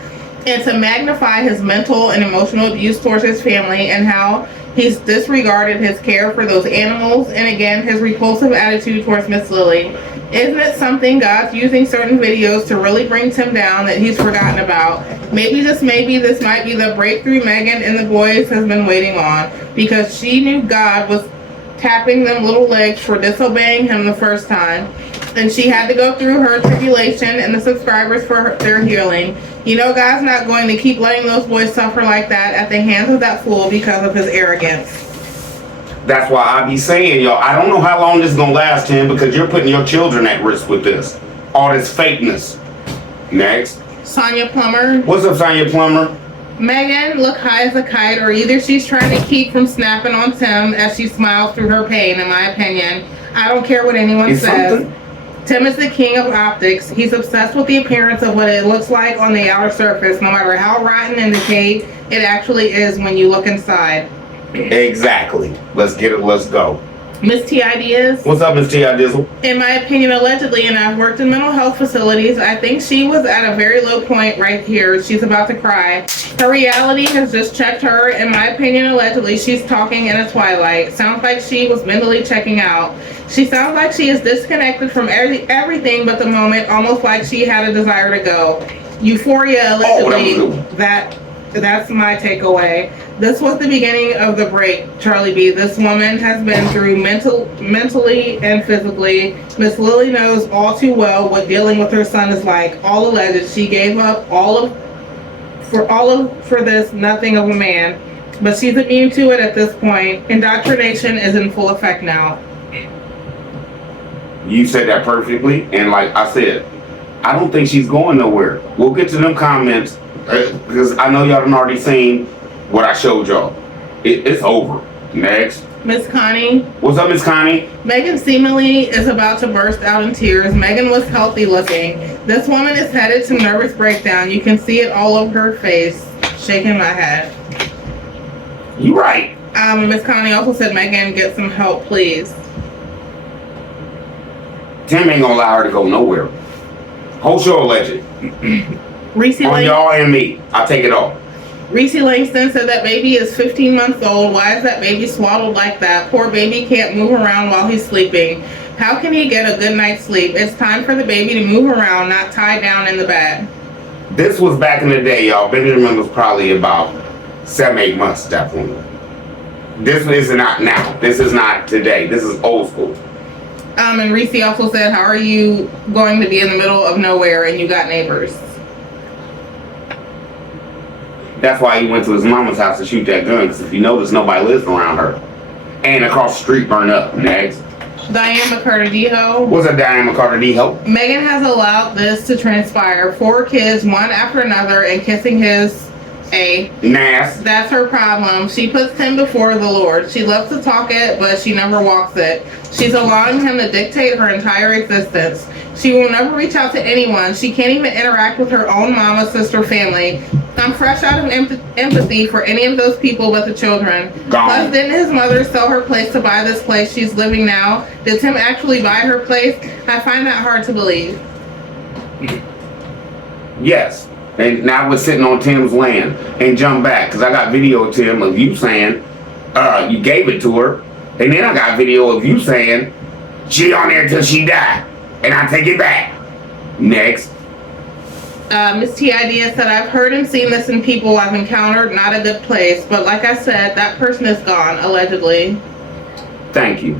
and to magnify his mental and emotional abuse towards his family and how he's disregarded his care for those animals, and again his repulsive attitude towards Miss Lily. Isn't it something God's using certain videos to really bring Tim down that he's forgotten about? Maybe this might be the breakthrough Megan and the boys has been waiting on, because she knew God was tapping them little legs for disobeying him the first time, and she had to go through her tribulation and the subscribers for their healing. You know, God's not going to keep letting those boys suffer like that at the hands of that fool because of his arrogance. That's why I be saying, y'all, I don't know how long this is gonna last, Tim, because you're putting your children at risk with this. All this fakeness. Next. Sonia Plummer. What's up, Sonia Plummer? Megan look high as a kite, or either she's trying to keep from snapping on Tim as she smiles through her pain, in my opinion. I don't care what anyone says. Tim is the king of optics. He's obsessed with the appearance of what it looks like on the outer surface, no matter how rotten and decayed it actually is when you look inside. Exactly. Let's get it. Let's go. Miss T. Ideas. What's up, Miss T. Ideas? In my opinion, allegedly, and I've worked in mental health facilities, I think she was at a very low point right here. She's about to cry. Her reality has just checked her. In my opinion, allegedly, she's talking in a twilight. Sounds like she was mentally checking out. She sounds like she is disconnected from everything but the moment, almost like she had a desire to go. Euphoria, allegedly, that's my takeaway. This was the beginning of the break, Charlie B. This woman has been through mentally and physically. Miss Lily knows all too well what dealing with her son is like. All alleged. She gave up for this nothing of a man. But she's immune to it at this point. Indoctrination is in full effect now. You said that perfectly, and like I said, I don't think she's going nowhere. We'll get to them comments, because I know y'all done already seen what I showed y'all. It's over. Next. Miss Connie. What's up, Miss Connie? Megan seemingly is about to burst out in tears. Megan was healthy looking. This woman is headed to nervous breakdown. You can see it all over her face. Shaking my head. You right. Miss Connie also said, Megan, get some help, please. Tim ain't gonna allow her to go nowhere. Whole show alleged. Reese On Langston. y'all and me. I'll take it all. Reese Langston said that baby is 15 months old. Why is that baby swaddled like that? Poor baby can't move around while he's sleeping. How can he get a good night's sleep? It's time for the baby to move around, not tied down in the bed. This was back in the day, y'all. Benjamin was probably about 7-8 months at that point. This is not now. This is not today. This is old school. And Reese also said, how are you going to be in the middle of nowhere and you got neighbors? That's why he went to his mama's house to shoot that gun, because if you notice, nobody lives around her. And across the street burned up. Next. Diane McCarter-Deho. What's up, Diane McCarter-Deho? Megan has allowed this to transpire. 4 kids, one after another, and kissing his Nas. That's her problem. She puts him before the Lord. She loves to talk it, but she never walks it. She's allowing him to dictate her entire existence. She will never reach out to anyone. She can't even interact with her own mama, sister, family. I'm fresh out of empathy for any of those people but the children. Gone. Plus, didn't his mother sell her place to buy this place she's living now? Did Tim actually buy her place? I find that hard to believe. Yes. And now we're sitting on Tim's land and jump back, because I got video, Tim, of you saying you gave it to her. And then I got video of you saying she on there till she died. And I take it back. Next. Miss T Idea said, I've heard and seen this in people I've encountered, not a good place. But like I said, that person is gone, allegedly. Thank you.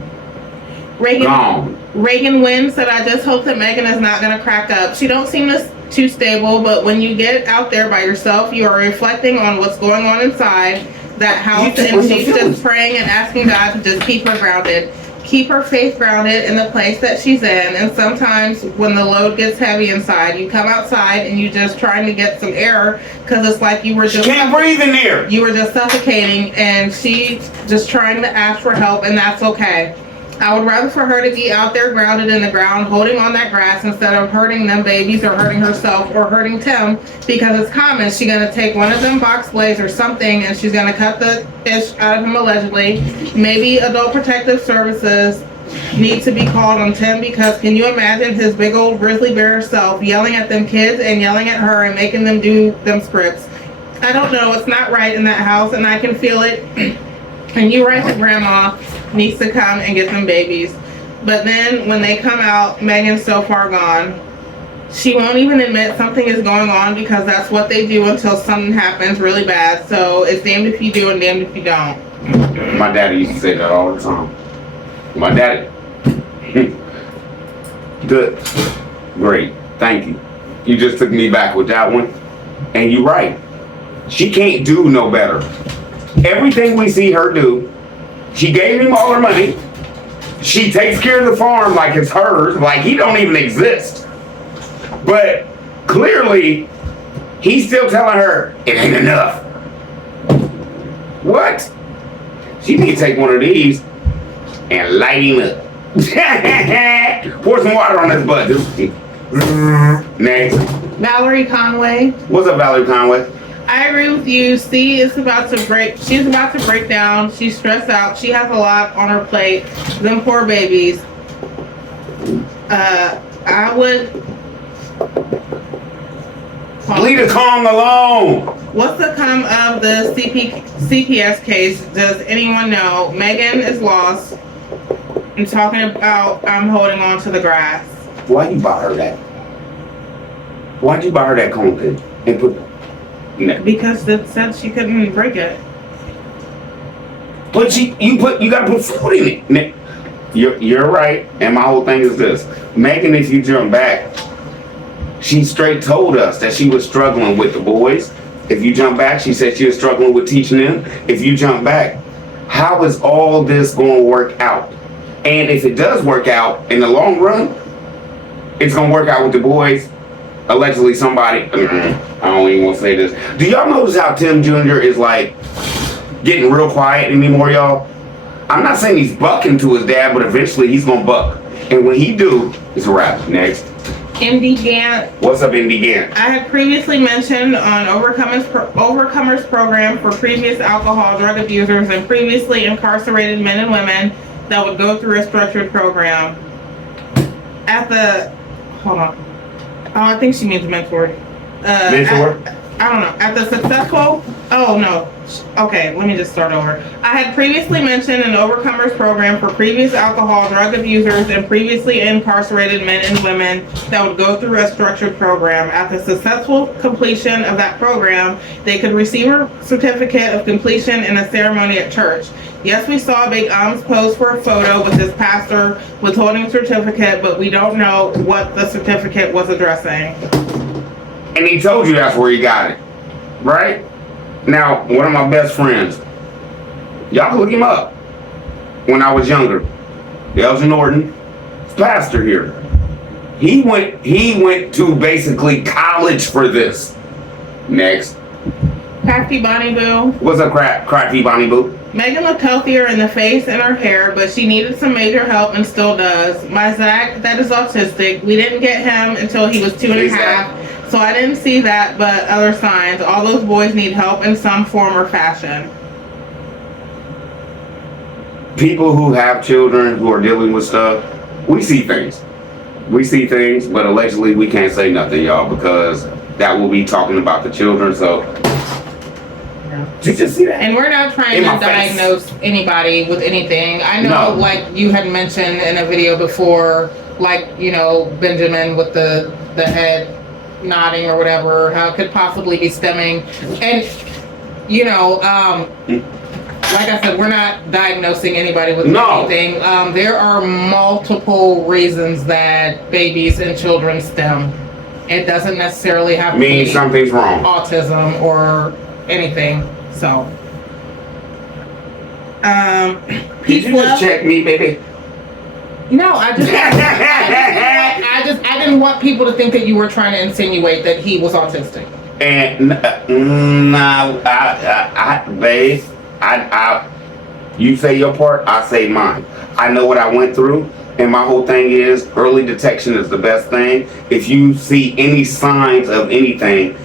Reagan Wynn said, I just hope that Megan is not going to crack up. She don't seem too stable, but when you get out there by yourself, you are reflecting on what's going on inside that house, and she's just praying and asking God to just keep her grounded. Keep her faith grounded in the place that she's in. And sometimes when the load gets heavy inside, you come outside and you just trying to get some air, because it's like you were just can't breathe in there. You were just suffocating, and she's just trying to ask for help, and that's okay. I would rather for her to be out there grounded in the ground, holding on that grass, instead of hurting them babies or hurting herself or hurting Tim, because it's common. She's going to take one of them box blades or something, and she's going to cut the ish out of him allegedly. Maybe Adult Protective Services need to be called on Tim, because can you imagine his big old grizzly bear self yelling at them kids and yelling at her and making them do them scripts? I don't know. It's not right in that house, and I can feel it. And you're right that grandma needs to come and get them babies. But then when they come out, Megan's so far gone. She won't even admit something is going on, because that's what they do until something happens really bad. So it's damned if you do and damned if you don't. My daddy used to say that all the time. My daddy. Good. Great. Thank you. You just took me back with that one. And you're right. She can't do no better. Everything we see her do, she gave him all her money. She takes care of the farm like it's hers, like he don't even exist. But clearly, he's still telling her, it ain't enough. What? She need to take one of these and light him up. Pour some water on his butt. Next. Valerie Conway. What's up, Valerie Conway? I agree with you. C is about to break. She's about to break down. She's stressed out. She has a lot on her plate. Them poor babies. I would. Leave the Kong alone. What's the come of the CPS case? Does anyone know? Megan is lost. I'm talking about I'm holding on to the grass. Why you buy her that? Why'd you buy her that cone pin and put? Because it said she couldn't break it. But you gotta put food in it. You're right, and my whole thing is this. Megan, if you jump back, she straight told us that she was struggling with the boys. If you jump back, she said she was struggling with teaching them. If you jump back, how is all this going to work out? And if it does work out in the long run, it's going to work out with the boys. Allegedly somebody, I don't even want to say this. Do y'all notice how Tim Jr. is like getting real quiet anymore, y'all? I'm not saying he's bucking to his dad, but eventually he's going to buck. And when he do, it's a wrap. Next. MD Gant. What's up, MD Gant? I had previously mentioned on Overcomers program for previous alcohol drug abusers and previously incarcerated men and women that would go through a structured program. I think she means mentor. Mentor? I don't know. At the successful, oh no. Okay, let me just start over. I had previously mentioned an overcomers program for previous alcohol, drug abusers, and previously incarcerated men and women that would go through a structured program. At the successful completion of that program, they could receive a certificate of completion in a ceremony at church. Yes, we saw Big pose for a photo with his pastor withholding a certificate, but we don't know what the certificate was addressing. And he told you that's where he got it, right? Now, one of my best friends, y'all can look him up. When I was younger, Elgin Norton, pastor here. He went to basically college for this. Next. Crafty Bonnie Boo. What's up, Crafty Bonnie Boo? Megan looked healthier in the face and her hair, but she needed some major help and still does. My Zach, that is autistic. We didn't get him until he was 2.5. So I didn't see that, but other signs. All those boys need help in some form or fashion. People who have children who are dealing with stuff, we see things. We see things, but allegedly we can't say nothing, y'all, because that will be talking about the children, so. Did you see that? And we're not trying to diagnose anybody with anything. I know, like you had mentioned in a video before, like, you know, Benjamin with the head nodding or whatever, how it could possibly be stemming. And, you know, like I said, we're not diagnosing anybody with anything. There are multiple reasons that babies and children stem. It doesn't necessarily have to mean be something's wrong. Autism or anything. So, Did you just check me, baby? No, I didn't want people to think that you were trying to insinuate that he was autistic. And babe, you say your part, I say mine. I know what I went through, and my whole thing is early detection is the best thing. If you see any signs of anything,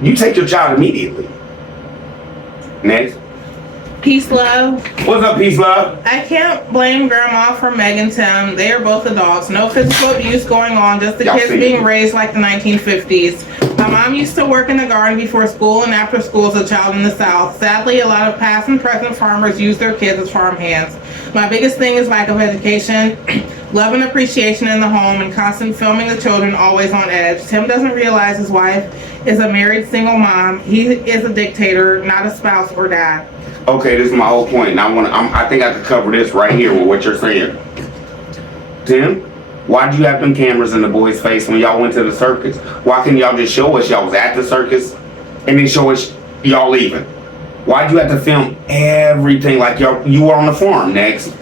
you take your child immediately. Next. Peace, love. What's up, Peace, love? I can't blame Grandma for Meg and Tim. They are both adults. No physical abuse going on, just the kids being raised like the 1950s. My mom used to work in the garden before school and after school as a child in the South. Sadly, a lot of past and present farmers use their kids as farm hands. My biggest thing is lack of education, love and appreciation in the home, and constant filming the children always on edge. Tim doesn't realize his wife is a married single mom. He is a dictator, not a spouse or dad. Okay, this is my whole point. And I think I could cover this right here with what you're saying. Tim, why did you have them cameras in the boy's face when y'all went to the circus? Why couldn't y'all just show us y'all was at the circus and then show us y'all leaving? Why'd you have to film everything like you were on the farm? Next.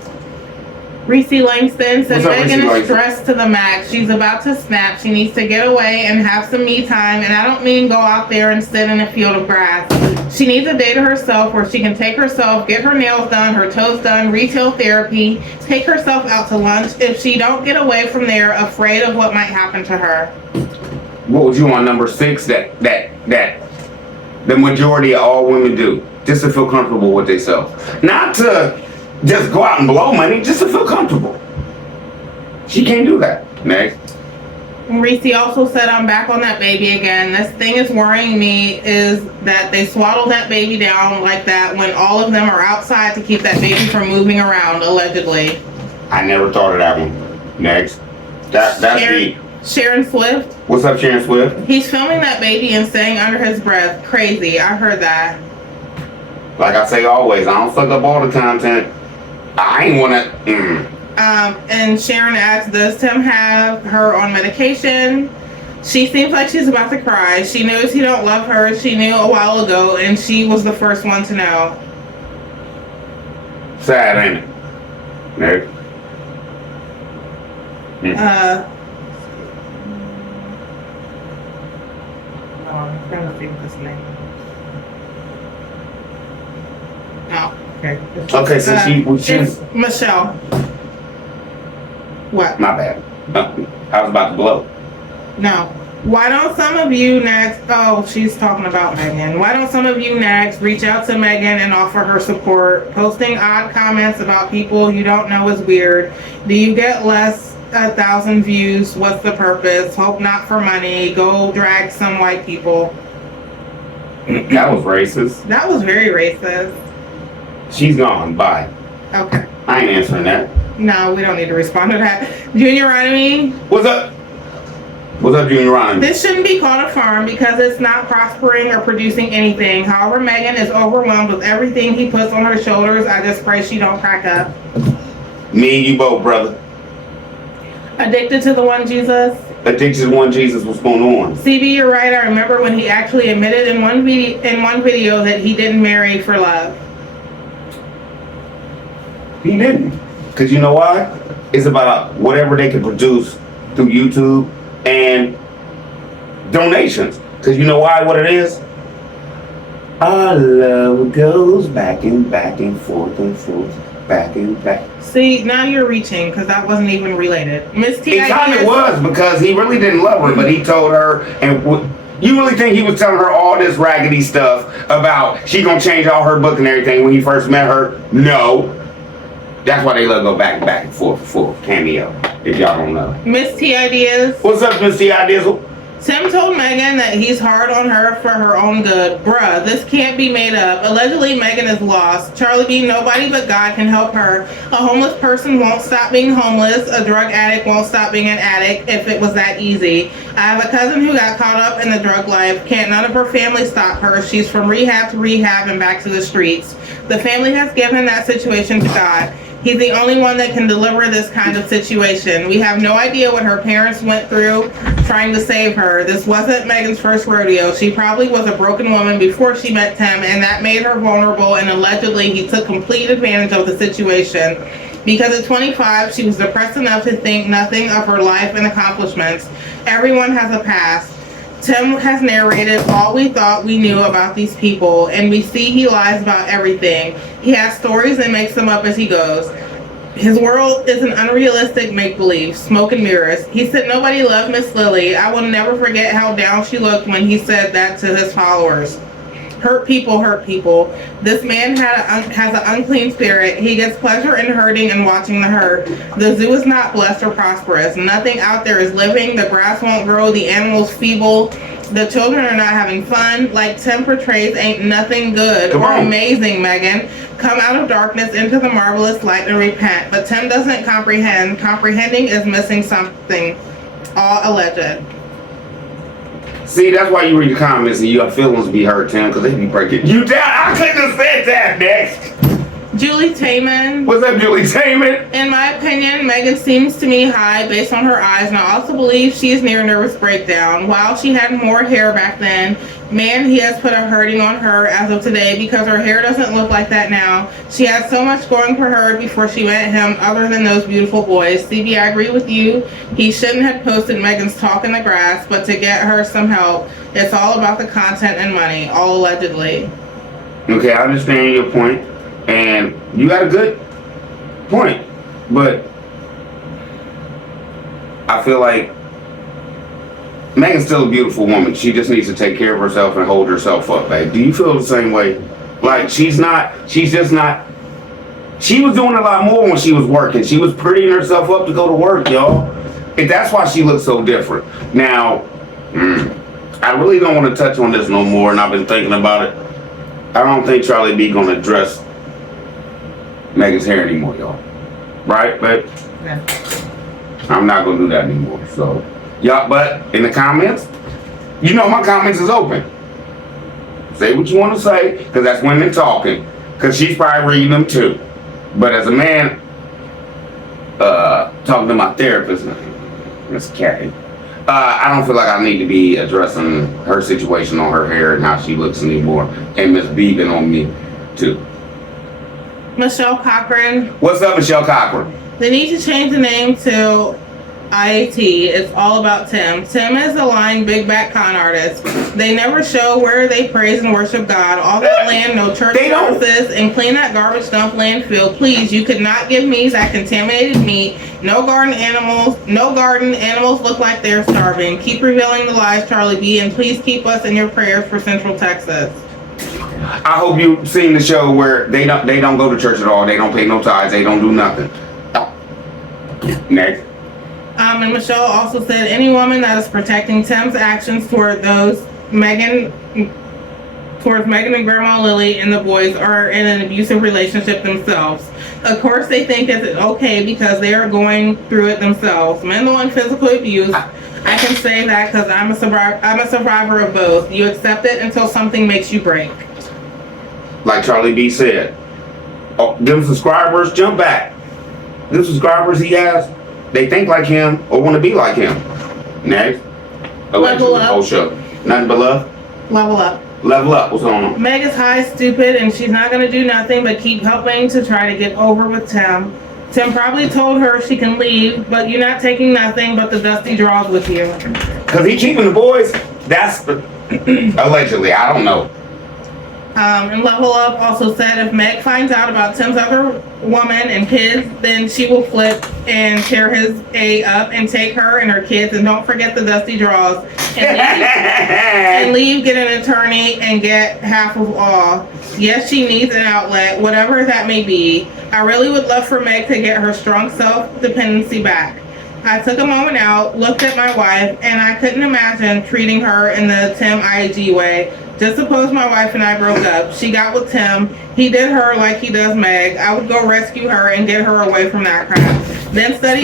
Reese Langston said Megan is Langston? stressed to the max. She's about to snap. She needs to get away and have some me time. And I don't mean go out there and sit in a field of grass. She needs a day to herself where she can take herself, get her nails done, her toes done, retail therapy, take herself out to lunch. If she don't get away from there, afraid of what might happen to her. What would you want number 6 that the majority of all women do? Just to feel comfortable with themselves. Not to just go out and blow money, just to feel comfortable. She can't do that. Next. Reese also said, I'm back on that baby again. This thing is worrying me is that they swaddle that baby down like that when all of them are outside to keep that baby from moving around, allegedly. I never thought of that one. Next. That's deep. Sharon Swift. What's up, Sharon Swift? He's filming that baby and saying under his breath, crazy. I heard that. Like I say always, I don't suck up all the content. I ain't wanna. And Sharon asks, does Tim have her on medication? She seems like she's about to cry. She knows he don't love her. She knew a while ago, and she was the first one to know. Sad, ain't it? Next. I'm trying to think of this name. Oh, okay. Okay, so she's Michelle. What? My bad. I was about to blow. No. Why don't some of you next, oh, she's talking about Megan. Why don't some of you next reach out to Megan and offer her support? Posting odd comments about people you don't know is weird. Do you get less 1,000 views. What's the purpose? Hope not for money. Go drag some white people. That was racist. That was very racist. She's gone. Bye. Okay. I ain't answering that. No, we don't need to respond to that. Junioronomy, What's up? What's up, Junioronomy? this shouldn't be called a farm because it's not prospering or producing anything. However, Megan is overwhelmed with everything he puts on her shoulders. I just pray she don't crack up. Me and you both, brother. Addicted to the one Jesus. Addicted to one Jesus. What's going on? CB, you're right. I remember when he actually admitted in one video that he didn't marry for love. He didn't. Because you know why? It's about whatever they can produce through YouTube and donations. Because you know why? What it is? Our love goes back and forth and forth, back and back. See, now you're reaching because that wasn't even related. Miss T. It kind of was because he really didn't love her, but he told her, and you really think he was telling her all this raggedy stuff about she gonna change all her book and everything when he first met her? No. That's why they love go back and forth cameo, if y'all don't know. Miss T. Ideas. What's up, Miss T. Ideas? Tim told Megan that he's hard on her for her own good. Bruh, this can't be made up. Allegedly, Megan is lost. Charlie B, nobody but God can help her. A homeless person won't stop being homeless. A drug addict won't stop being an addict if it was that easy. I have a cousin who got caught up in the drug life. Can't none of her family stop her. She's from rehab to rehab and back to the streets. The family has given that situation to God. He's the only one that can deliver this kind of situation. We have no idea what her parents went through trying to save her. This wasn't Megan's first rodeo. She probably was a broken woman before she met Tim, and that made her vulnerable, and allegedly he took complete advantage of the situation. Because at 25, she was depressed enough to think nothing of her life and accomplishments. Everyone has a past. Tim has narrated all we thought we knew about these people, and we see he lies about everything. He has stories and makes them up as he goes. His world is an unrealistic make-believe, smoke and mirrors. He said nobody loved Miss Lily. I will never forget how down she looked when he said that to his followers. Hurt people hurt people. This man has an unclean spirit. He gets pleasure in hurting and watching the hurt. The zoo is not blessed or prosperous. Nothing out there is living. The grass won't grow. The animals feeble. The children are not having fun. Like Tim portrays, ain't nothing good or amazing, Megan. Come out of darkness into the marvelous light and repent. But Tim doesn't comprehend. Comprehending is missing something. All alleged. See, that's why you read the comments and your feelings be hurt, Tim, because they be breaking you down. I couldn't have said that next. Julie Taman. What's up, Julie Taman? In my opinion, Megan seems to me high based on her eyes, and I also believe she is near nervous breakdown. While she had more hair back then, man, he has put a hurting on her as of today because her hair doesn't look like that now. She had so much going for her before she met him other than those beautiful boys. CB, I agree with you. He shouldn't have posted Megan's talk in the grass, but to get her some help, it's all about the content and money, all allegedly. Okay, I understand your point. And you got a good point, but I feel like Megan's still a beautiful woman. She just needs to take care of herself and hold herself up, babe. Do you feel the same way? Like she was doing a lot more when she was working. She was prettying herself up to go to work, y'all. And that's why she looks so different. Now, I really don't want to touch on this no more, and I've been thinking about it. I don't think Charlie B gonna address Megan's hair anymore, y'all. Right, babe? Yeah. I'm not gonna do that anymore. So, y'all, but in the comments, you know my comments is open. Say what you want to say, because that's women talking. Because she's probably reading them too. But as a man, talking to my therapist, Miss Kathy, I don't feel like I need to be addressing her situation on her hair and how she looks anymore. And Miss B been on me too. Michelle Cochran. What's up, Michelle Cochran? They need to change the name to IAT. It's all about Tim. Tim is a lying big back con artist. They never show where they praise and worship God. All that land, no church services, and clean that garbage dump landfill. Please, you could not give me that contaminated meat. No garden animals look like they're starving. Keep revealing the lies, Charlie B, and please keep us in your prayers for Central Texas. I hope you've seen the show where they don't go to church at all. They don't pay no tithes. They don't do nothing. Next. And Michelle also said any woman that is protecting Tim's actions towards Megan and Grandma Lily and the boys are in an abusive relationship themselves. Of course, they think it's okay because they are going through it themselves. Mental and physical abuse. I can say that because I'm a survivor of both. You accept it until something makes you break. Like Charlie B said, oh, them subscribers, jump back. Them subscribers he has, they think like him or want to be like him. Next. Level up. Oh, sure. Nothing but love. Level up. Level up. What's going on? Meg is high, stupid, and she's not going to do nothing but keep helping to try to get over with Tim. Tim probably told her she can leave, but you're not taking nothing but the dusty drawers with you. Because he keeping the boys? That's allegedly. I don't know. And Level Up also said if Meg finds out about Tim's other woman and kids, then she will flip and tear his A up and take her and her kids, and don't forget the dusty drawers, and leave, get an attorney, and get half of all. Yes, she needs an outlet, whatever that may be. I really would love for Meg to get her strong self-dependency back. I took a moment out, looked at my wife, and I couldn't imagine treating her in the Tim IG way. Just suppose my wife and I broke up. She got with Tim. He did her like he does Meg. I would go rescue her and get her away from that crap. Then study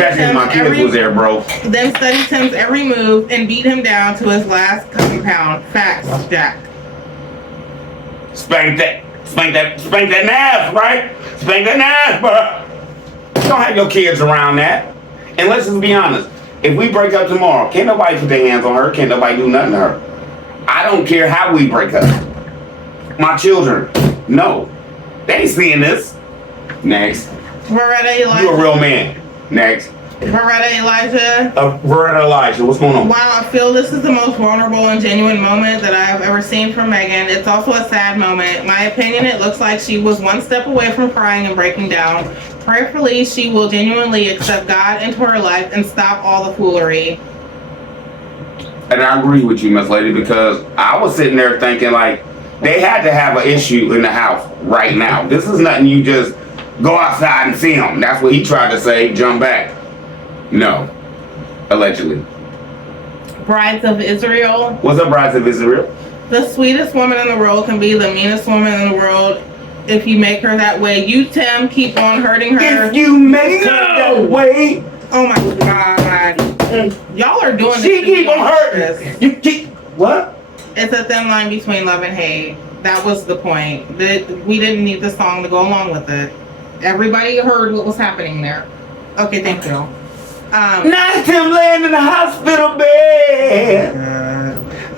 Tim's every move and beat him down to his last compound. Facts, Jack. Spank that ass, right? Spank that ass, bro. Don't have your kids around that. And let's just be honest. If we break up tomorrow, can't nobody put their hands on her. Can't nobody do nothing to her. I don't care how we break up. My children, no. They ain't seeing this. Next. Veretta Elijah. You a real man. Next. Veretta Elijah. Veretta Elijah, what's going on? Wow, I feel this is the most vulnerable and genuine moment that I have ever seen from Megan. It's also a sad moment. My opinion, it looks like she was one step away from crying and breaking down. Prayerfully, she will genuinely accept God into her life and stop all the foolery. And I agree with you, Miss Lady, because I was sitting there thinking, like, they had to have an issue in the house right now. This is nothing you just go outside and see them. That's what he tried to say, jump back. No. Allegedly. Brides of Israel. What's up, Brides of Israel? The sweetest woman in the world can be the meanest woman in the world if you make her that way. You, Tim, keep on hurting her. If you make her that way. Oh my God. Y'all are doing this. She keep on hurting. You keep what? It's a thin line between love and hate. That was the point. We didn't need the song to go along with it. Everybody heard what was happening there. Okay, thank you. Not him laying in the hospital bed.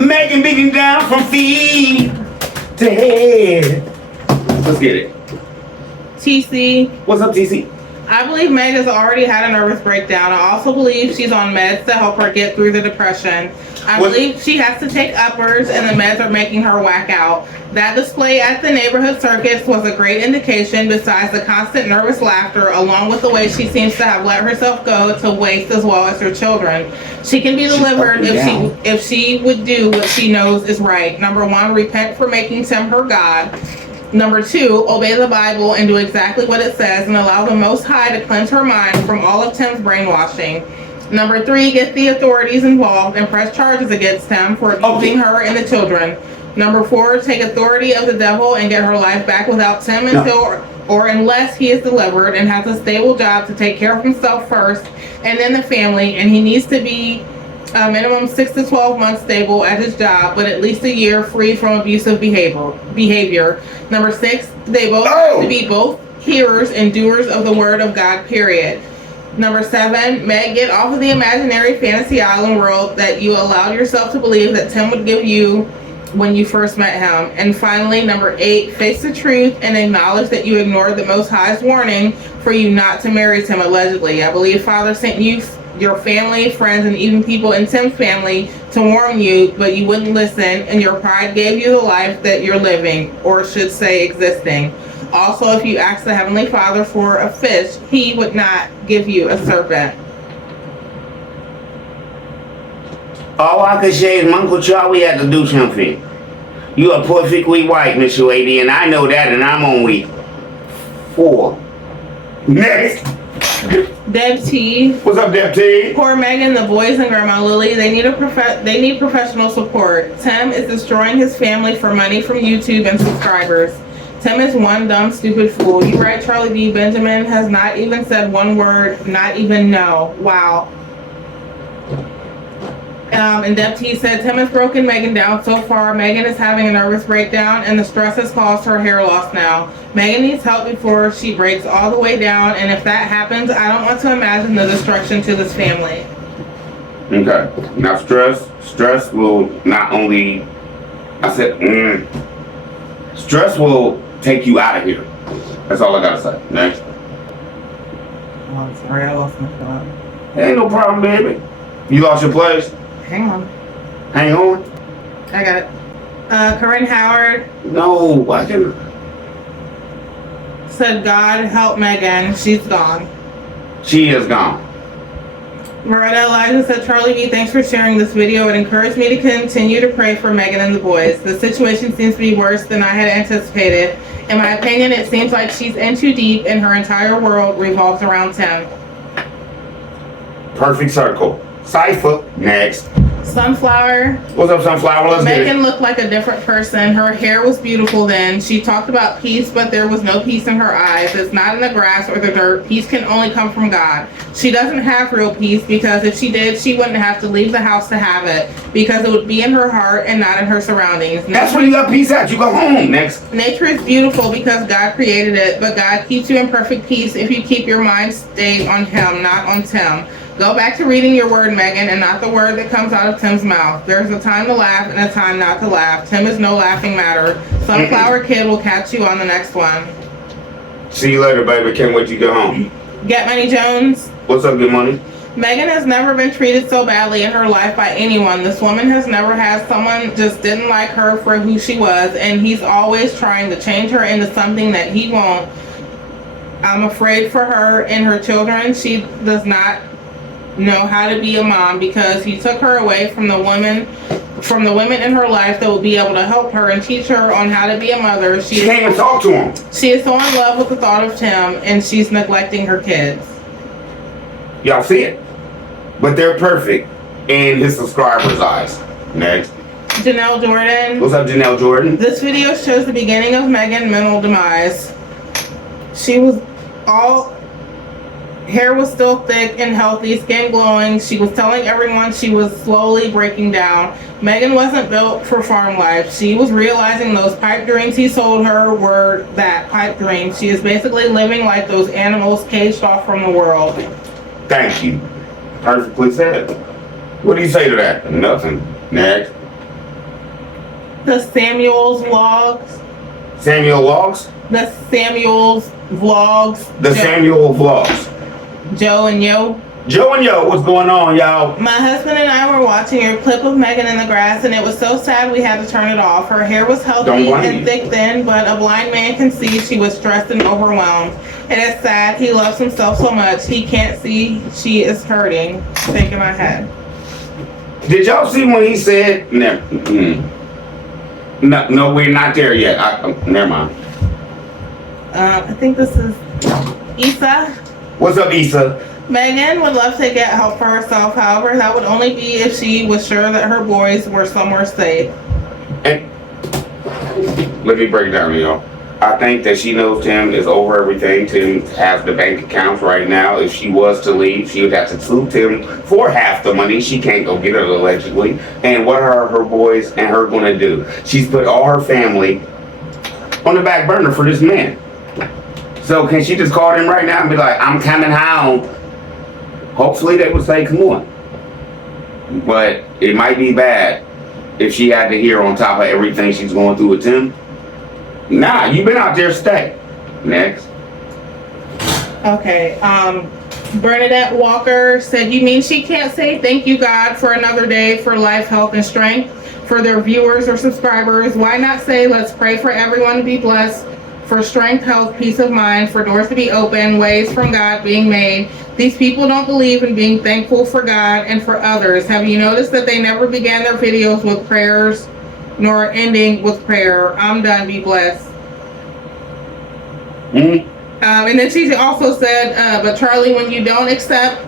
Megan beating down from feet to head. Let's get it. TC. What's up, TC? I believe Meg has already had a nervous breakdown. I also believe she's on meds to help her get through the depression. I believe she has to take uppers and the meds are making her whack out. That display at the neighborhood circus was a great indication, besides the constant nervous laughter, along with the way she seems to have let herself go to waste as well as her children. She can be delivered if she would do what she knows is right. Number 1, repent for making Tim her God. Number 2, obey the Bible and do exactly what it says and allow the Most High to cleanse her mind from all of Tim's brainwashing. Number 3, get the authorities involved and press charges against Tim for abusing her and the children. Number 4, take authority of the devil and get her life back without Tim until or unless he is delivered and has a stable job to take care of himself first and then the family, and he needs to be minimum 6 to 12 months stable at his job, but at least a year free from abusive behavior. Number 6, they both have to be both hearers and doers of the word of God, period. Number 7, Meg, get off of the imaginary fantasy island world that you allowed yourself to believe that Tim would give you when you first met him. And finally, number 8, face the truth and acknowledge that you ignored the Most High's warning for you not to marry Tim, allegedly. I believe Father sent you, your family, friends, and even people in Tim's family to warn you, but you wouldn't listen, and your pride gave you the life that you're living, or should say existing. Also, if you ask the Heavenly Father for a fish, he would not give you a serpent. All I can say is, Uncle Charlie had to do something. You are perfectly white, Miss Lady, and I know that, and I'm on week 4. Next. Deb T. What's up, Deb T? Poor Megan, the boys, and Grandma Lily. They need professional support. Tim is destroying his family for money from YouTube and subscribers. Tim is one dumb, stupid fool. You right, Charlie D. Benjamin has not even said one word, not even no. Wow. And Deb T said, Tim has broken Megan down so far. Megan is having a nervous breakdown, and the stress has caused her hair loss now. Megan needs help before she breaks all the way down, and if that happens, I don't want to imagine the destruction to this family. Okay. Now, stress will not only, stress will take you out of here. That's all I gotta say. Next. Oh, I'm sorry, I lost my phone. Ain't no problem, baby. You lost your place? Hang on. Hang on. I got it. Corinne Howard No, I can. said, God help Megan. She's gone. She is gone. Loretta Elijah said, Charlie B, thanks for sharing this video. It encouraged me to continue to pray for Megan and the boys. The situation seems to be worse than I had anticipated. In my opinion, it seems like she's in too deep and her entire world revolves around Tim. Perfect circle. Cypher. Next. Sunflower. What's up, Sunflower? Let's get it. Megan looked like a different person. Her hair was beautiful then. She talked about peace, but there was no peace in her eyes. It's not in the grass or the dirt. Peace can only come from God. She doesn't have real peace because if she did, she wouldn't have to leave the house to have it because it would be in her heart and not in her surroundings. That's where you got peace at. You go home. Next. Nature is beautiful because God created it, but God keeps you in perfect peace if you keep your mind stayed on Him, not on Tim. Go back to reading your word, Megan, and not the word that comes out of Tim's mouth. There's a time to laugh and a time not to laugh. Tim is no laughing matter. Sunflower Kid will catch you on the next one. See you later, baby. Can't wait to go home. Get Money Jones. What's up, Good Money? Megan has never been treated so badly in her life by anyone. This woman has never had someone just didn't like her for who she was, and he's always trying to change her into something that he won't. I'm afraid for her and her children. She does not know how to be a mom because he took her away from the women in her life that will be able to help her and teach her on how to be a mother. She can't even talk to him. She is so in love with the thought of Tim, and she's neglecting her kids. Y'all see it? But they're perfect in his subscribers' eyes. Next. Janelle Jordan. What's up, Janelle Jordan? This video shows the beginning of Megan's mental demise. She was all... Hair was still thick and healthy, skin glowing. She was telling everyone she was slowly breaking down. Megan wasn't built for farm life. She was realizing those pipe dreams he sold her were that pipe dreams. She is basically living like those animals caged off from the world. Thank you. Perfectly said. What do you say to that? Nothing. Next. The Samuels vlogs. Samuel Logs? The Samuels vlogs. The Samuel Vlogs. Joe and Yo. Joe and Yo, what's going on, y'all? My husband and I were watching your clip of Megan in the grass, and it was so sad we had to turn it off. Her hair was healthy and thick then, but a blind man can see she was stressed and overwhelmed. It is sad. He loves himself so much. He can't see she is hurting. Shaking my head. Did y'all see when he said, no, we're not there yet. Never mind. I think this is Issa. What's up, Issa? Megan would love to get help for herself. However, that would only be if she was sure that her boys were somewhere safe. And let me break it down, y'all. I think that she knows Tim is over everything. Tim has the bank accounts right now. If she was to leave, she would have to sue Tim for half the money. She can't go get it, allegedly. And what are her boys and her going to do? She's put all her family on the back burner for this man. So can she just call him right now and be like, I'm coming home? Hopefully they would say, come on. But it might be bad if she had to hear on top of everything she's going through with Tim. Nah, you've been out there, stay. Next. Okay, Bernadette Walker said, you mean she can't say thank you, God, for another day, for life, health, and strength, for their viewers or subscribers? Why not say, let's pray for everyone to be blessed, for strength, health, peace of mind, for doors to be open, ways from God being made. These people don't believe in being thankful for God and for others. Have you noticed that they never began their videos with prayers, nor ending with prayer? I'm done, be blessed. And then she also said, but Charlie, when you don't accept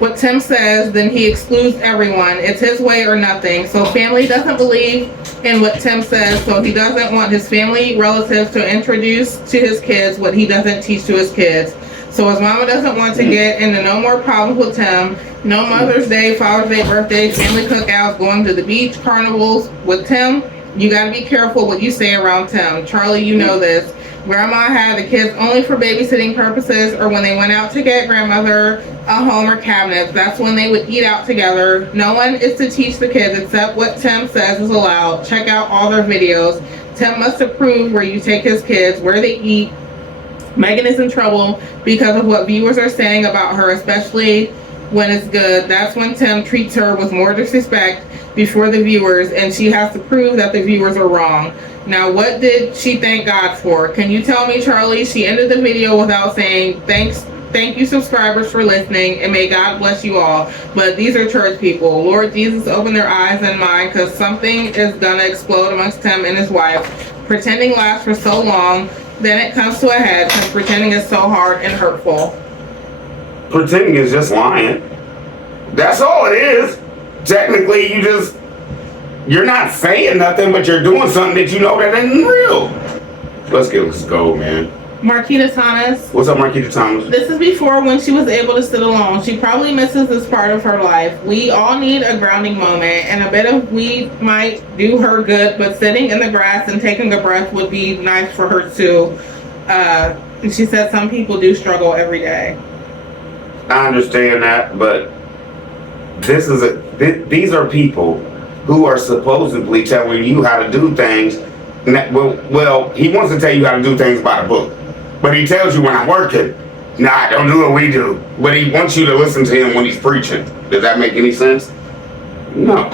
what Tim says, then he excludes everyone. It's his way or nothing. So family doesn't believe in what Tim says, so he doesn't want his family relatives to introduce to his kids what he doesn't teach to his kids. So his mama doesn't want to get into no more problems with Tim. No Mother's Day, Father's Day, birthdays, family cookouts, going to the beach, carnivals with Tim. You gotta be careful what you say around Tim. Charlie, you know this. Grandma had the kids only for babysitting purposes or when they went out to get grandmother a home or cabinets. That's when they would eat out together. No one is to teach the kids except what Tim says is allowed. Check out all their videos. Tim must approve where you take his kids, where they eat. Megan is in trouble because of what viewers are saying about her, especially when it's good. That's when Tim treats her with more disrespect before the viewers, and she has to prove that the viewers are wrong. Now, what did she thank God for? Can you tell me, Charlie? She ended the video without saying, thank you subscribers for listening, and may God bless you all. But these are church people. Lord Jesus, open their eyes and mind, because something is gonna explode amongst Tim and his wife. Pretending lasts for so long, then it comes to a head, because pretending is so hard and hurtful. Pretending is just lying. That's all it is. Technically, you're not saying nothing, but you're doing something that you know that ain't real. Let's go, man. Marquita Thomas. What's up, Marquita Thomas? This is before when she was able to sit alone. She probably misses this part of her life. We all need a grounding moment, and a bit of weed might do her good, but sitting in the grass and taking a breath would be nice for her too. And she said some people do struggle every day. I understand that, but these are people who are supposedly telling you how to do things. Well, he wants to tell you how to do things by the book, but he tells you when I'm working, nah, don't do what we do. But he wants you to listen to him when he's preaching. Does that make any sense? No.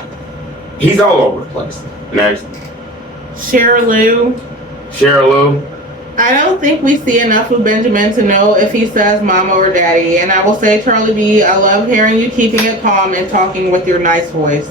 He's all over the place. Next. Cheryl Lou. I don't think we see enough of Benjamin to know if he says mama or daddy. And I will say, Charlie B, I love hearing you keeping it calm and talking with your nice voice.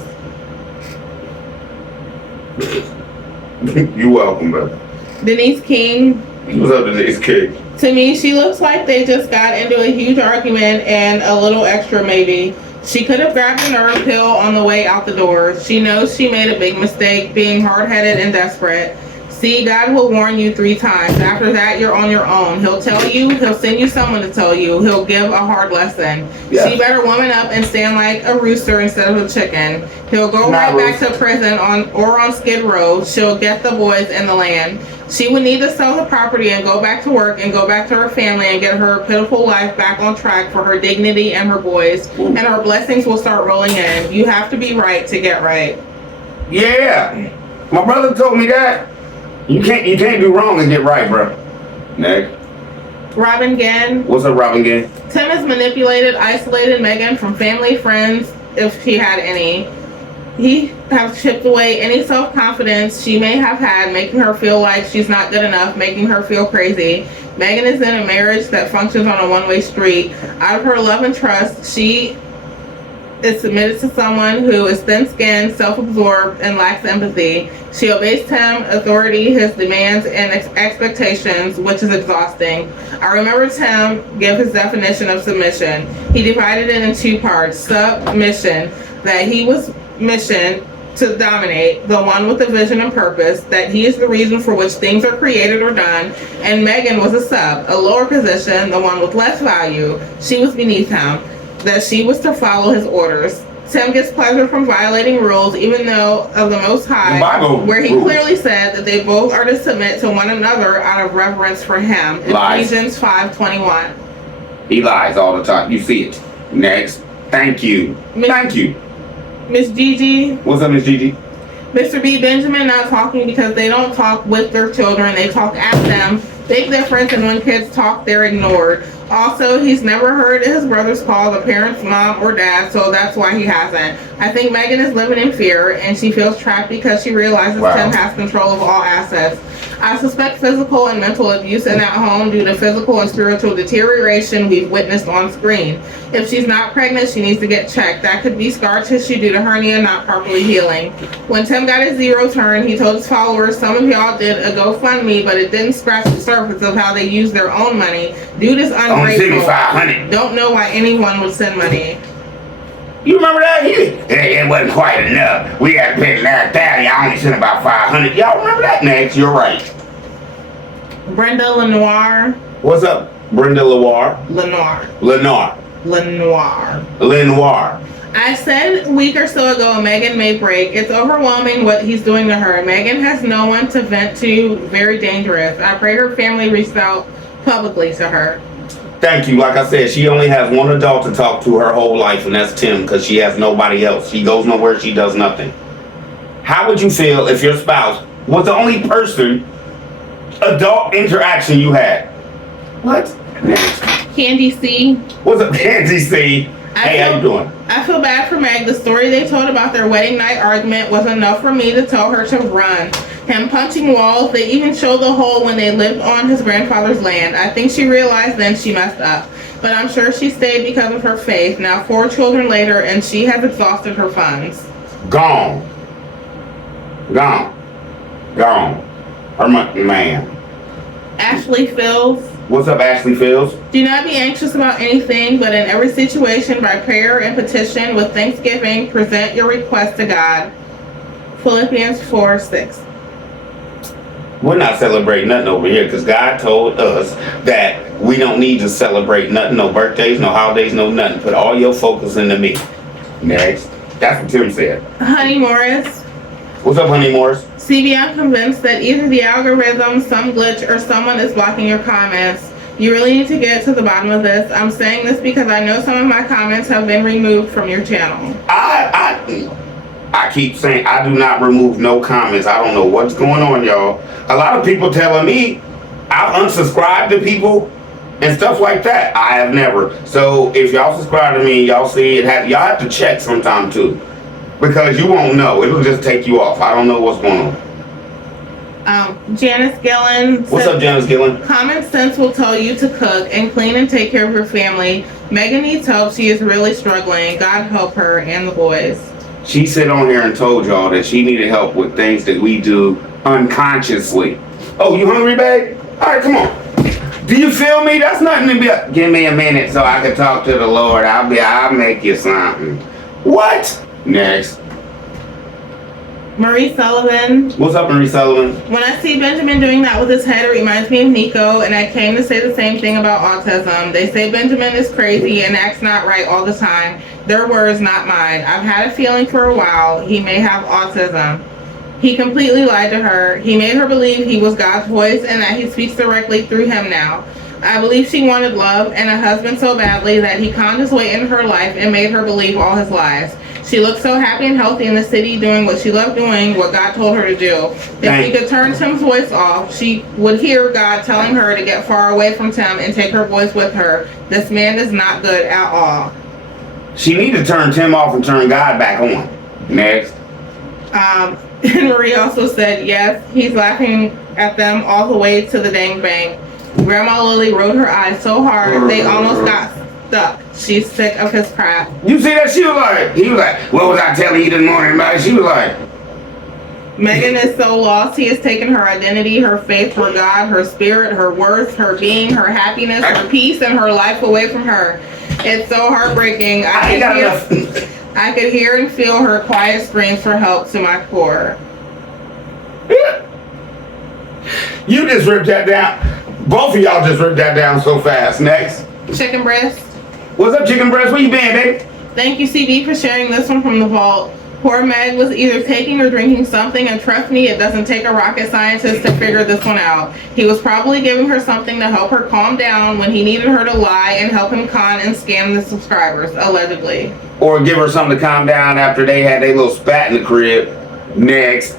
You're welcome, brother. Denise King. What's up, Denise King? To me, she looks like they just got into a huge argument and a little extra maybe. She could have grabbed a nerve pill on the way out the door. She knows she made a big mistake being hard-headed and desperate. See, God will warn you 3 times. After that, you're on your own. He'll tell you, he'll send you someone to tell you, he'll give a hard lesson. Yeah. She better woman up and stand like a rooster instead of a chicken. He'll go right back to prison on Skid Row. She'll get the boys in the land. She would need to sell the property and go back to work and go back to her family and get her pitiful life back on track for her dignity and her boys. Ooh. And her blessings will start rolling in. You have to be right to get right. Yeah. My brother told me that. You can't do wrong and get right, bro. Next. Robin Gann. What's up, Robin Gann? Tim has manipulated, isolated Megan from family, friends, if she had any. He has chipped away any self-confidence she may have had, making her feel like she's not good enough, making her feel crazy. Megan is in a marriage that functions on a one-way street. Out of her love and trust, she is submitted to someone who is thin-skinned, self-absorbed, and lacks empathy. She obeys Tim, authority, his demands, and expectations, which is exhausting. I remember Tim give his definition of submission. He divided it in 2 parts. Submission, that he was mission to dominate, the one with a vision and purpose, that he is the reason for which things are created or done, and Megan was a sub, a lower position, the one with less value. She was beneath him, that she was to follow his orders. Tim gets pleasure from violating rules, even though of the Most High, where he clearly said that they both are to submit to one another out of reverence for him. Ephesians 5:21. He lies all the time. You see it. Next. Thank you. Thank you. Miss Gigi. What's up, Miss Gigi? Mr. B. Benjamin not talking because they don't talk with their children. They talk at them. Big difference, and when kids talk, they're ignored. Also, he's never heard his brothers call the parents mom or dad, so that's why he hasn't. I think Megan is living in fear, and she feels trapped because she realizes Tim has control of all assets. I suspect physical and mental abuse in that home due to physical and spiritual deterioration we've witnessed on screen. If she's not pregnant, she needs to get checked. That could be scar tissue due to hernia not properly healing. When Tim got his 0 turn, he told his followers, some of y'all did a GoFundMe, but it didn't scratch the surface. surface of how they use their own money. Dude is Only send me ungrateful. $500. Don't know why anyone would send money. You remember that? It wasn't quite enough. We got to pay $9,000. I only sent about $500. Y'all remember that? Next, you're right. Brenda Lenoir. What's up, Brenda Lenoir? Lenoir. Lenoir. Lenoir. Lenoir. I said a week or so ago Megan may break. It's overwhelming what he's doing to her. Megan has no one to vent to. Very dangerous. I pray her family reached out publicly to her. Thank you. Like I said, she only has one adult to talk to her whole life, and that's Tim, because she has nobody else. She goes nowhere. She does nothing. How would you feel if your spouse was the only person, adult interaction you had? What? Next. Candy C. What's up, Candy C? Hey, how you doing? I feel bad for Meg. The story they told about their wedding night argument was enough for me to tell her to run. Him punching walls, they even showed the hole when they lived on his grandfather's land. I think she realized then she messed up. But I'm sure she stayed because of her faith. Now 4 children later and she has exhausted her funds. Gone. Gone. Gone. Her man. Ashley Fields. What's up, Ashley Fields? Do not be anxious about anything, but in every situation, by prayer and petition, with thanksgiving, present your request to God. Philippians 4:6. We're not celebrating nothing over here because God told us that we don't need to celebrate nothing, no birthdays, no holidays, no nothing. Put all your focus into me. Next. That's what Tim said. Honey Morris. What's up, Honey Morris? CB, I'm convinced that either the algorithm, some glitch, or someone is blocking your comments. You really need to get to the bottom of this. I'm saying this because I know some of my comments have been removed from your channel. I keep saying I do not remove no comments. I don't know what's going on, y'all. A lot of people telling me I've unsubscribed to people and stuff like that. I have never. So if y'all subscribe to me, y'all see it. Y'all have to check sometime too, because you won't know. It'll just take you off. I don't know what's going on. Janice Gillen. What's up, Janice Gillen? Common sense will tell you to cook and clean and take care of your family. Megan needs help. She is really struggling. God help her and the boys. She sat on here and told y'all that she needed help with things that we do unconsciously. Oh, you hungry, babe? All right, come on. Do you feel me? That's nothing to be. Give me a minute so I can talk to the Lord. I'll make you something. What? Next. Marie Sullivan. What's up, Marie Sullivan? When I see Benjamin doing that with his head, it reminds me of Nico, and I came to say the same thing about autism. They say Benjamin is crazy and acts not right all the time. Their words, not mine. I've had a feeling for a while he may have autism. He completely lied to her. He made her believe he was God's voice and that he speaks directly through him now. I believe she wanted love and a husband so badly that he conned his way into her life and made her believe all his lies. She looked so happy and healthy in the city doing what she loved doing, what God told her to do. If she could turn Tim's voice off, she would hear God telling her to get far away from Tim and take her voice with her. This man is not good at all. She need to turn Tim off and turn God back on. Next. And Marie also said, yes, he's laughing at them all the way to the dang bank. Grandma Lily rolled her eyes so hard they almost got stuck. She's sick of his crap. You see that? He was like, what was I telling you this morning about it? She was like, Megan is so lost. He has taken her identity, her faith for God, her spirit, her worth, her being, her happiness, her peace, and her life away from her. It's so heartbreaking. I could hear and feel her quiet screams for help to my core. You just ripped that down. Both of y'all just ripped that down so fast. Next. Chicken breast. What's up, chicken breast? Where you been, baby? Thank you, CB, for sharing this one from the vault. Poor Meg was either taking or drinking something, and trust me, it doesn't take a rocket scientist to figure this one out. He was probably giving her something to help her calm down when he needed her to lie and help him con and scam the subscribers, allegedly. Or give her something to calm down after they had their little spat in the crib. Next.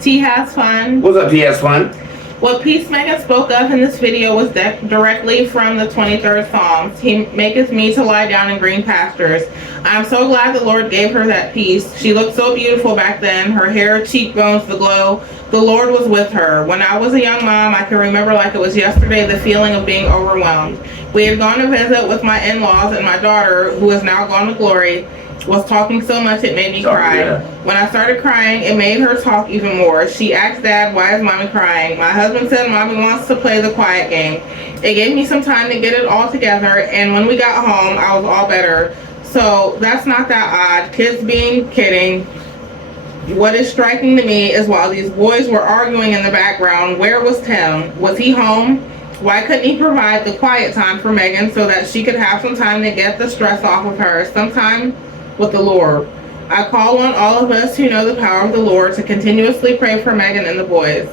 T has fun. What's up, T has fun? What peace Megan spoke of in this video was directly from the 23rd Psalms. He maketh me to lie down in green pastures. I'm so glad the Lord gave her that peace. She looked so beautiful back then. Her hair, cheekbones, the glow. The Lord was with her. When I was a young mom, I can remember like it was yesterday the feeling of being overwhelmed. We had gone to visit with my in-laws and my daughter, who is now gone to glory. was talking so much it made me Oh, cry. yeah. When I started crying, it made her talk even more. She asked Dad, why is Mommy crying? My husband said Mommy wants to play the quiet game. It gave me some time to get it all together, and when we got home, I was all better. So that's not that odd. Kids being kidding. What is striking to me is while these boys were arguing in the background, where was Tim? Was he home? Why couldn't he provide the quiet time for Megan so that she could have some time to get the stress off of her, some time with the Lord? I call on all of us who know the power of the Lord to continuously pray for Megan and the boys.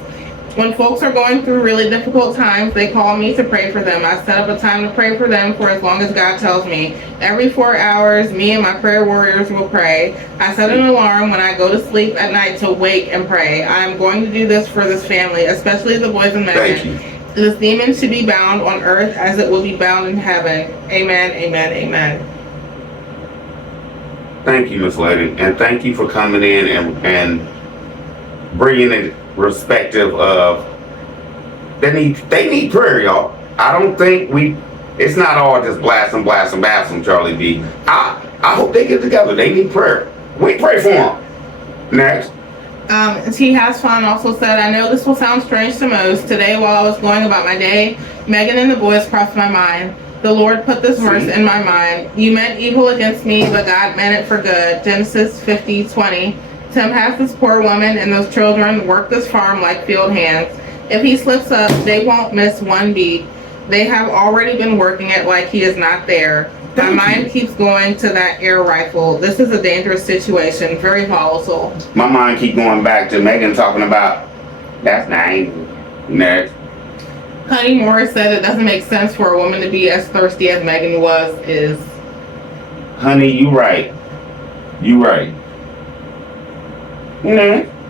When folks are going through really difficult times, they call me to pray for them. I set up a time to pray for them for as long as God tells me. Every 4 hours, me and my prayer warriors will pray. I set an alarm when I go to sleep at night to wake and pray. I am going to do this for this family, especially the boys and Megan. Thank you. This demon should be bound on earth as it will be bound in heaven. Amen, amen, amen. Thank you, Miss Lady, and thank you for coming in and bringing it respective of they need prayer, y'all. I don't think it's not all just blasting, Charlie B. I hope they get together. They need prayer. We pray for them. Next. T Has Fun also said, I know this will sound strange to most. Today, while I was going about my day, Megan and the boys crossed my mind. The Lord put this verse in my mind. You meant evil against me, but God meant it for good. Genesis 50:20. Tim has this poor woman and those children work this farm like field hands. If he slips up, they won't miss one beat. They have already been working it like he is not there. My mind keeps going to that air rifle. This is a dangerous situation, very volatile. My mind keep going back to Megan talking about that's nice. Next. Honey Morris said it doesn't make sense for a woman to be as thirsty as Megan is. Honey, you right. You right.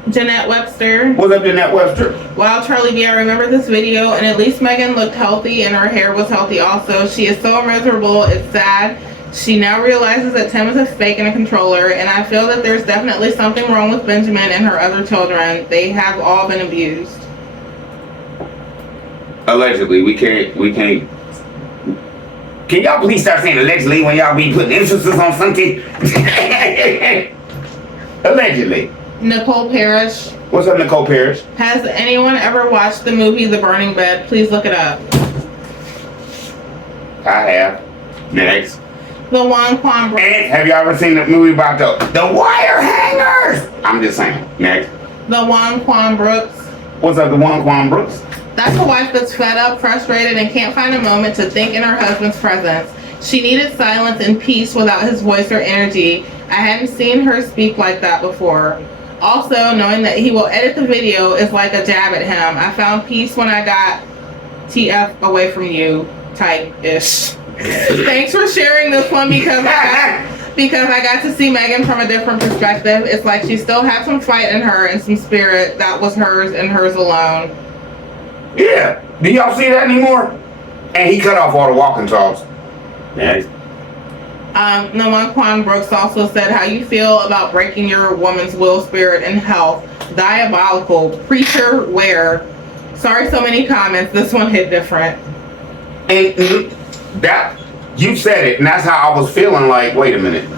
Jeanette Webster. What's up, Jeanette Webster? Wow, Charlie B, I remember this video, and at least Megan looked healthy and her hair was healthy also. She is so miserable, it's sad. She now realizes that Tim is a fake and a controller, and I feel that there's definitely something wrong with Benjamin and her other children. They have all been abused. Allegedly, we can't. Can y'all please start saying allegedly when y'all be putting emphasis on something? Allegedly. Nicole Parrish. What's up, Nicole Parrish? Has anyone ever watched the movie The Burning Bed? Please look it up. I have. Next. The Juan Quan. And have you ever seen the movie about the wire hangers? I'm just saying. Next. The Juan Quan Brooks. What's up, the Juan Quan Brooks? That's a wife that's fed up, frustrated, and can't find a moment to think in her husband's presence. She needed silence and peace without his voice or energy. I hadn't seen her speak like that before. Also, knowing that he will edit the video is like a jab at him. I found peace when I got TF away from you type-ish. Thanks for sharing this one because I got to see Megan from a different perspective. It's like she still had some fight in her and some spirit that was hers and hers alone. Yeah. Do y'all see that anymore? And he cut off all the walking talks. Next. Nolan Quan Brooks also said, how you feel about breaking your woman's will, spirit, and health. Diabolical. Preacher, where? Sorry, so many comments. This one hit different. And that, you said it, and that's how I was feeling like, wait a minute.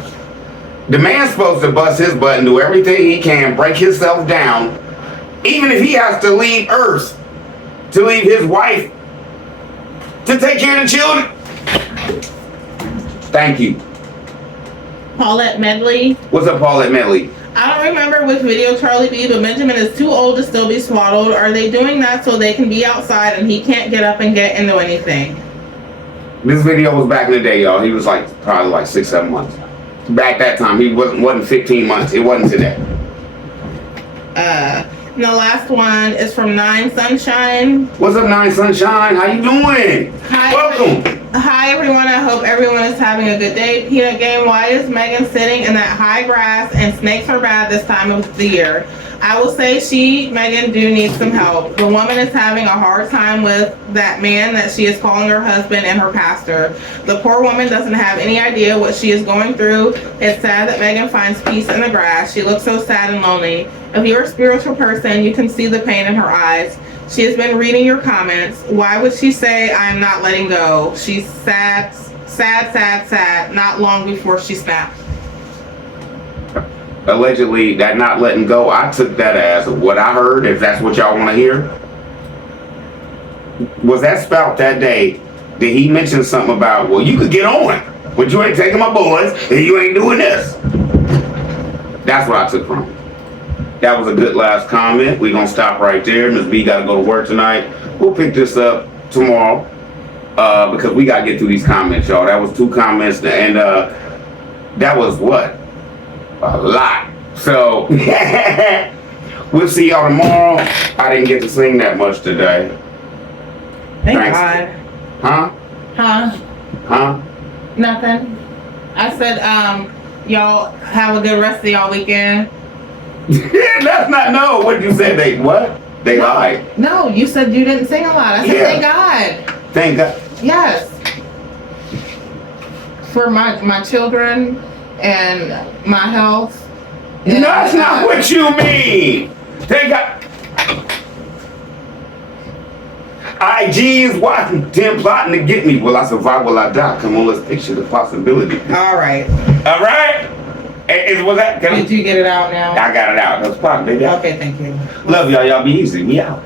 The man's supposed to bust his butt and do everything he can, break himself down, even if he has to leave Earth, to leave his wife, to take care of the children. Thank you. Paulette Medley. What's up, Paulette Medley? I don't remember which video, Charlie B, but Benjamin is too old to still be swaddled. Are they doing that so they can be outside and he can't get up and get into anything? This video was back in the day, y'all. He was probably 6-7 months. Back that time, he wasn't 15 months. It wasn't today. And the last one is from Nine Sunshine. What's up, Nine Sunshine? How you doing? Hi. Welcome. Hi, everyone. I hope everyone is having a good day. Peanut Game, why is Megan sitting in that high grass and snakes are bad this time of the year? I will say Megan, do need some help. The woman is having a hard time with that man that she is calling her husband and her pastor. The poor woman doesn't have any idea what she is going through. It's sad that Megan finds peace in the grass. She looks so sad and lonely. If you're a spiritual person, you can see the pain in her eyes. She has been reading your comments. Why would she say, I'm not letting go? She's sad, sad, sad, sad, not long before she snaps. allegedly that not letting go, I took that as what I heard, if that's what y'all want to hear. Was that spout that day, did he mention something about, well, you could get on, but you ain't taking my boys, and you ain't doing this? That's what I took from it. That was a good last comment. We're going to stop right there. Ms. B got to go to work tonight. We'll pick this up tomorrow because we got to get through these comments, y'all. That was 2 comments, and that was what? A lot. So, we'll see y'all tomorrow. I didn't get to sing that much today. Thank Thanks. God. Huh? Huh? Nothing. I said, y'all have a good rest of y'all weekend. That's not, no, what you said, they, what? They lied. No, you said you didn't sing a lot. I said, Yeah. thank God. Thank God. Yes. For my children and my health. And, That's not what you mean. Thank God. IG is watching, Tim plotting to get me. Will I survive? Will I die? Come on, let's picture the possibility. All right. All right. Was that? Did you get it out now? I got it out. That's fine, baby. Okay, thank you. Love y'all. Y'all be easy. We out.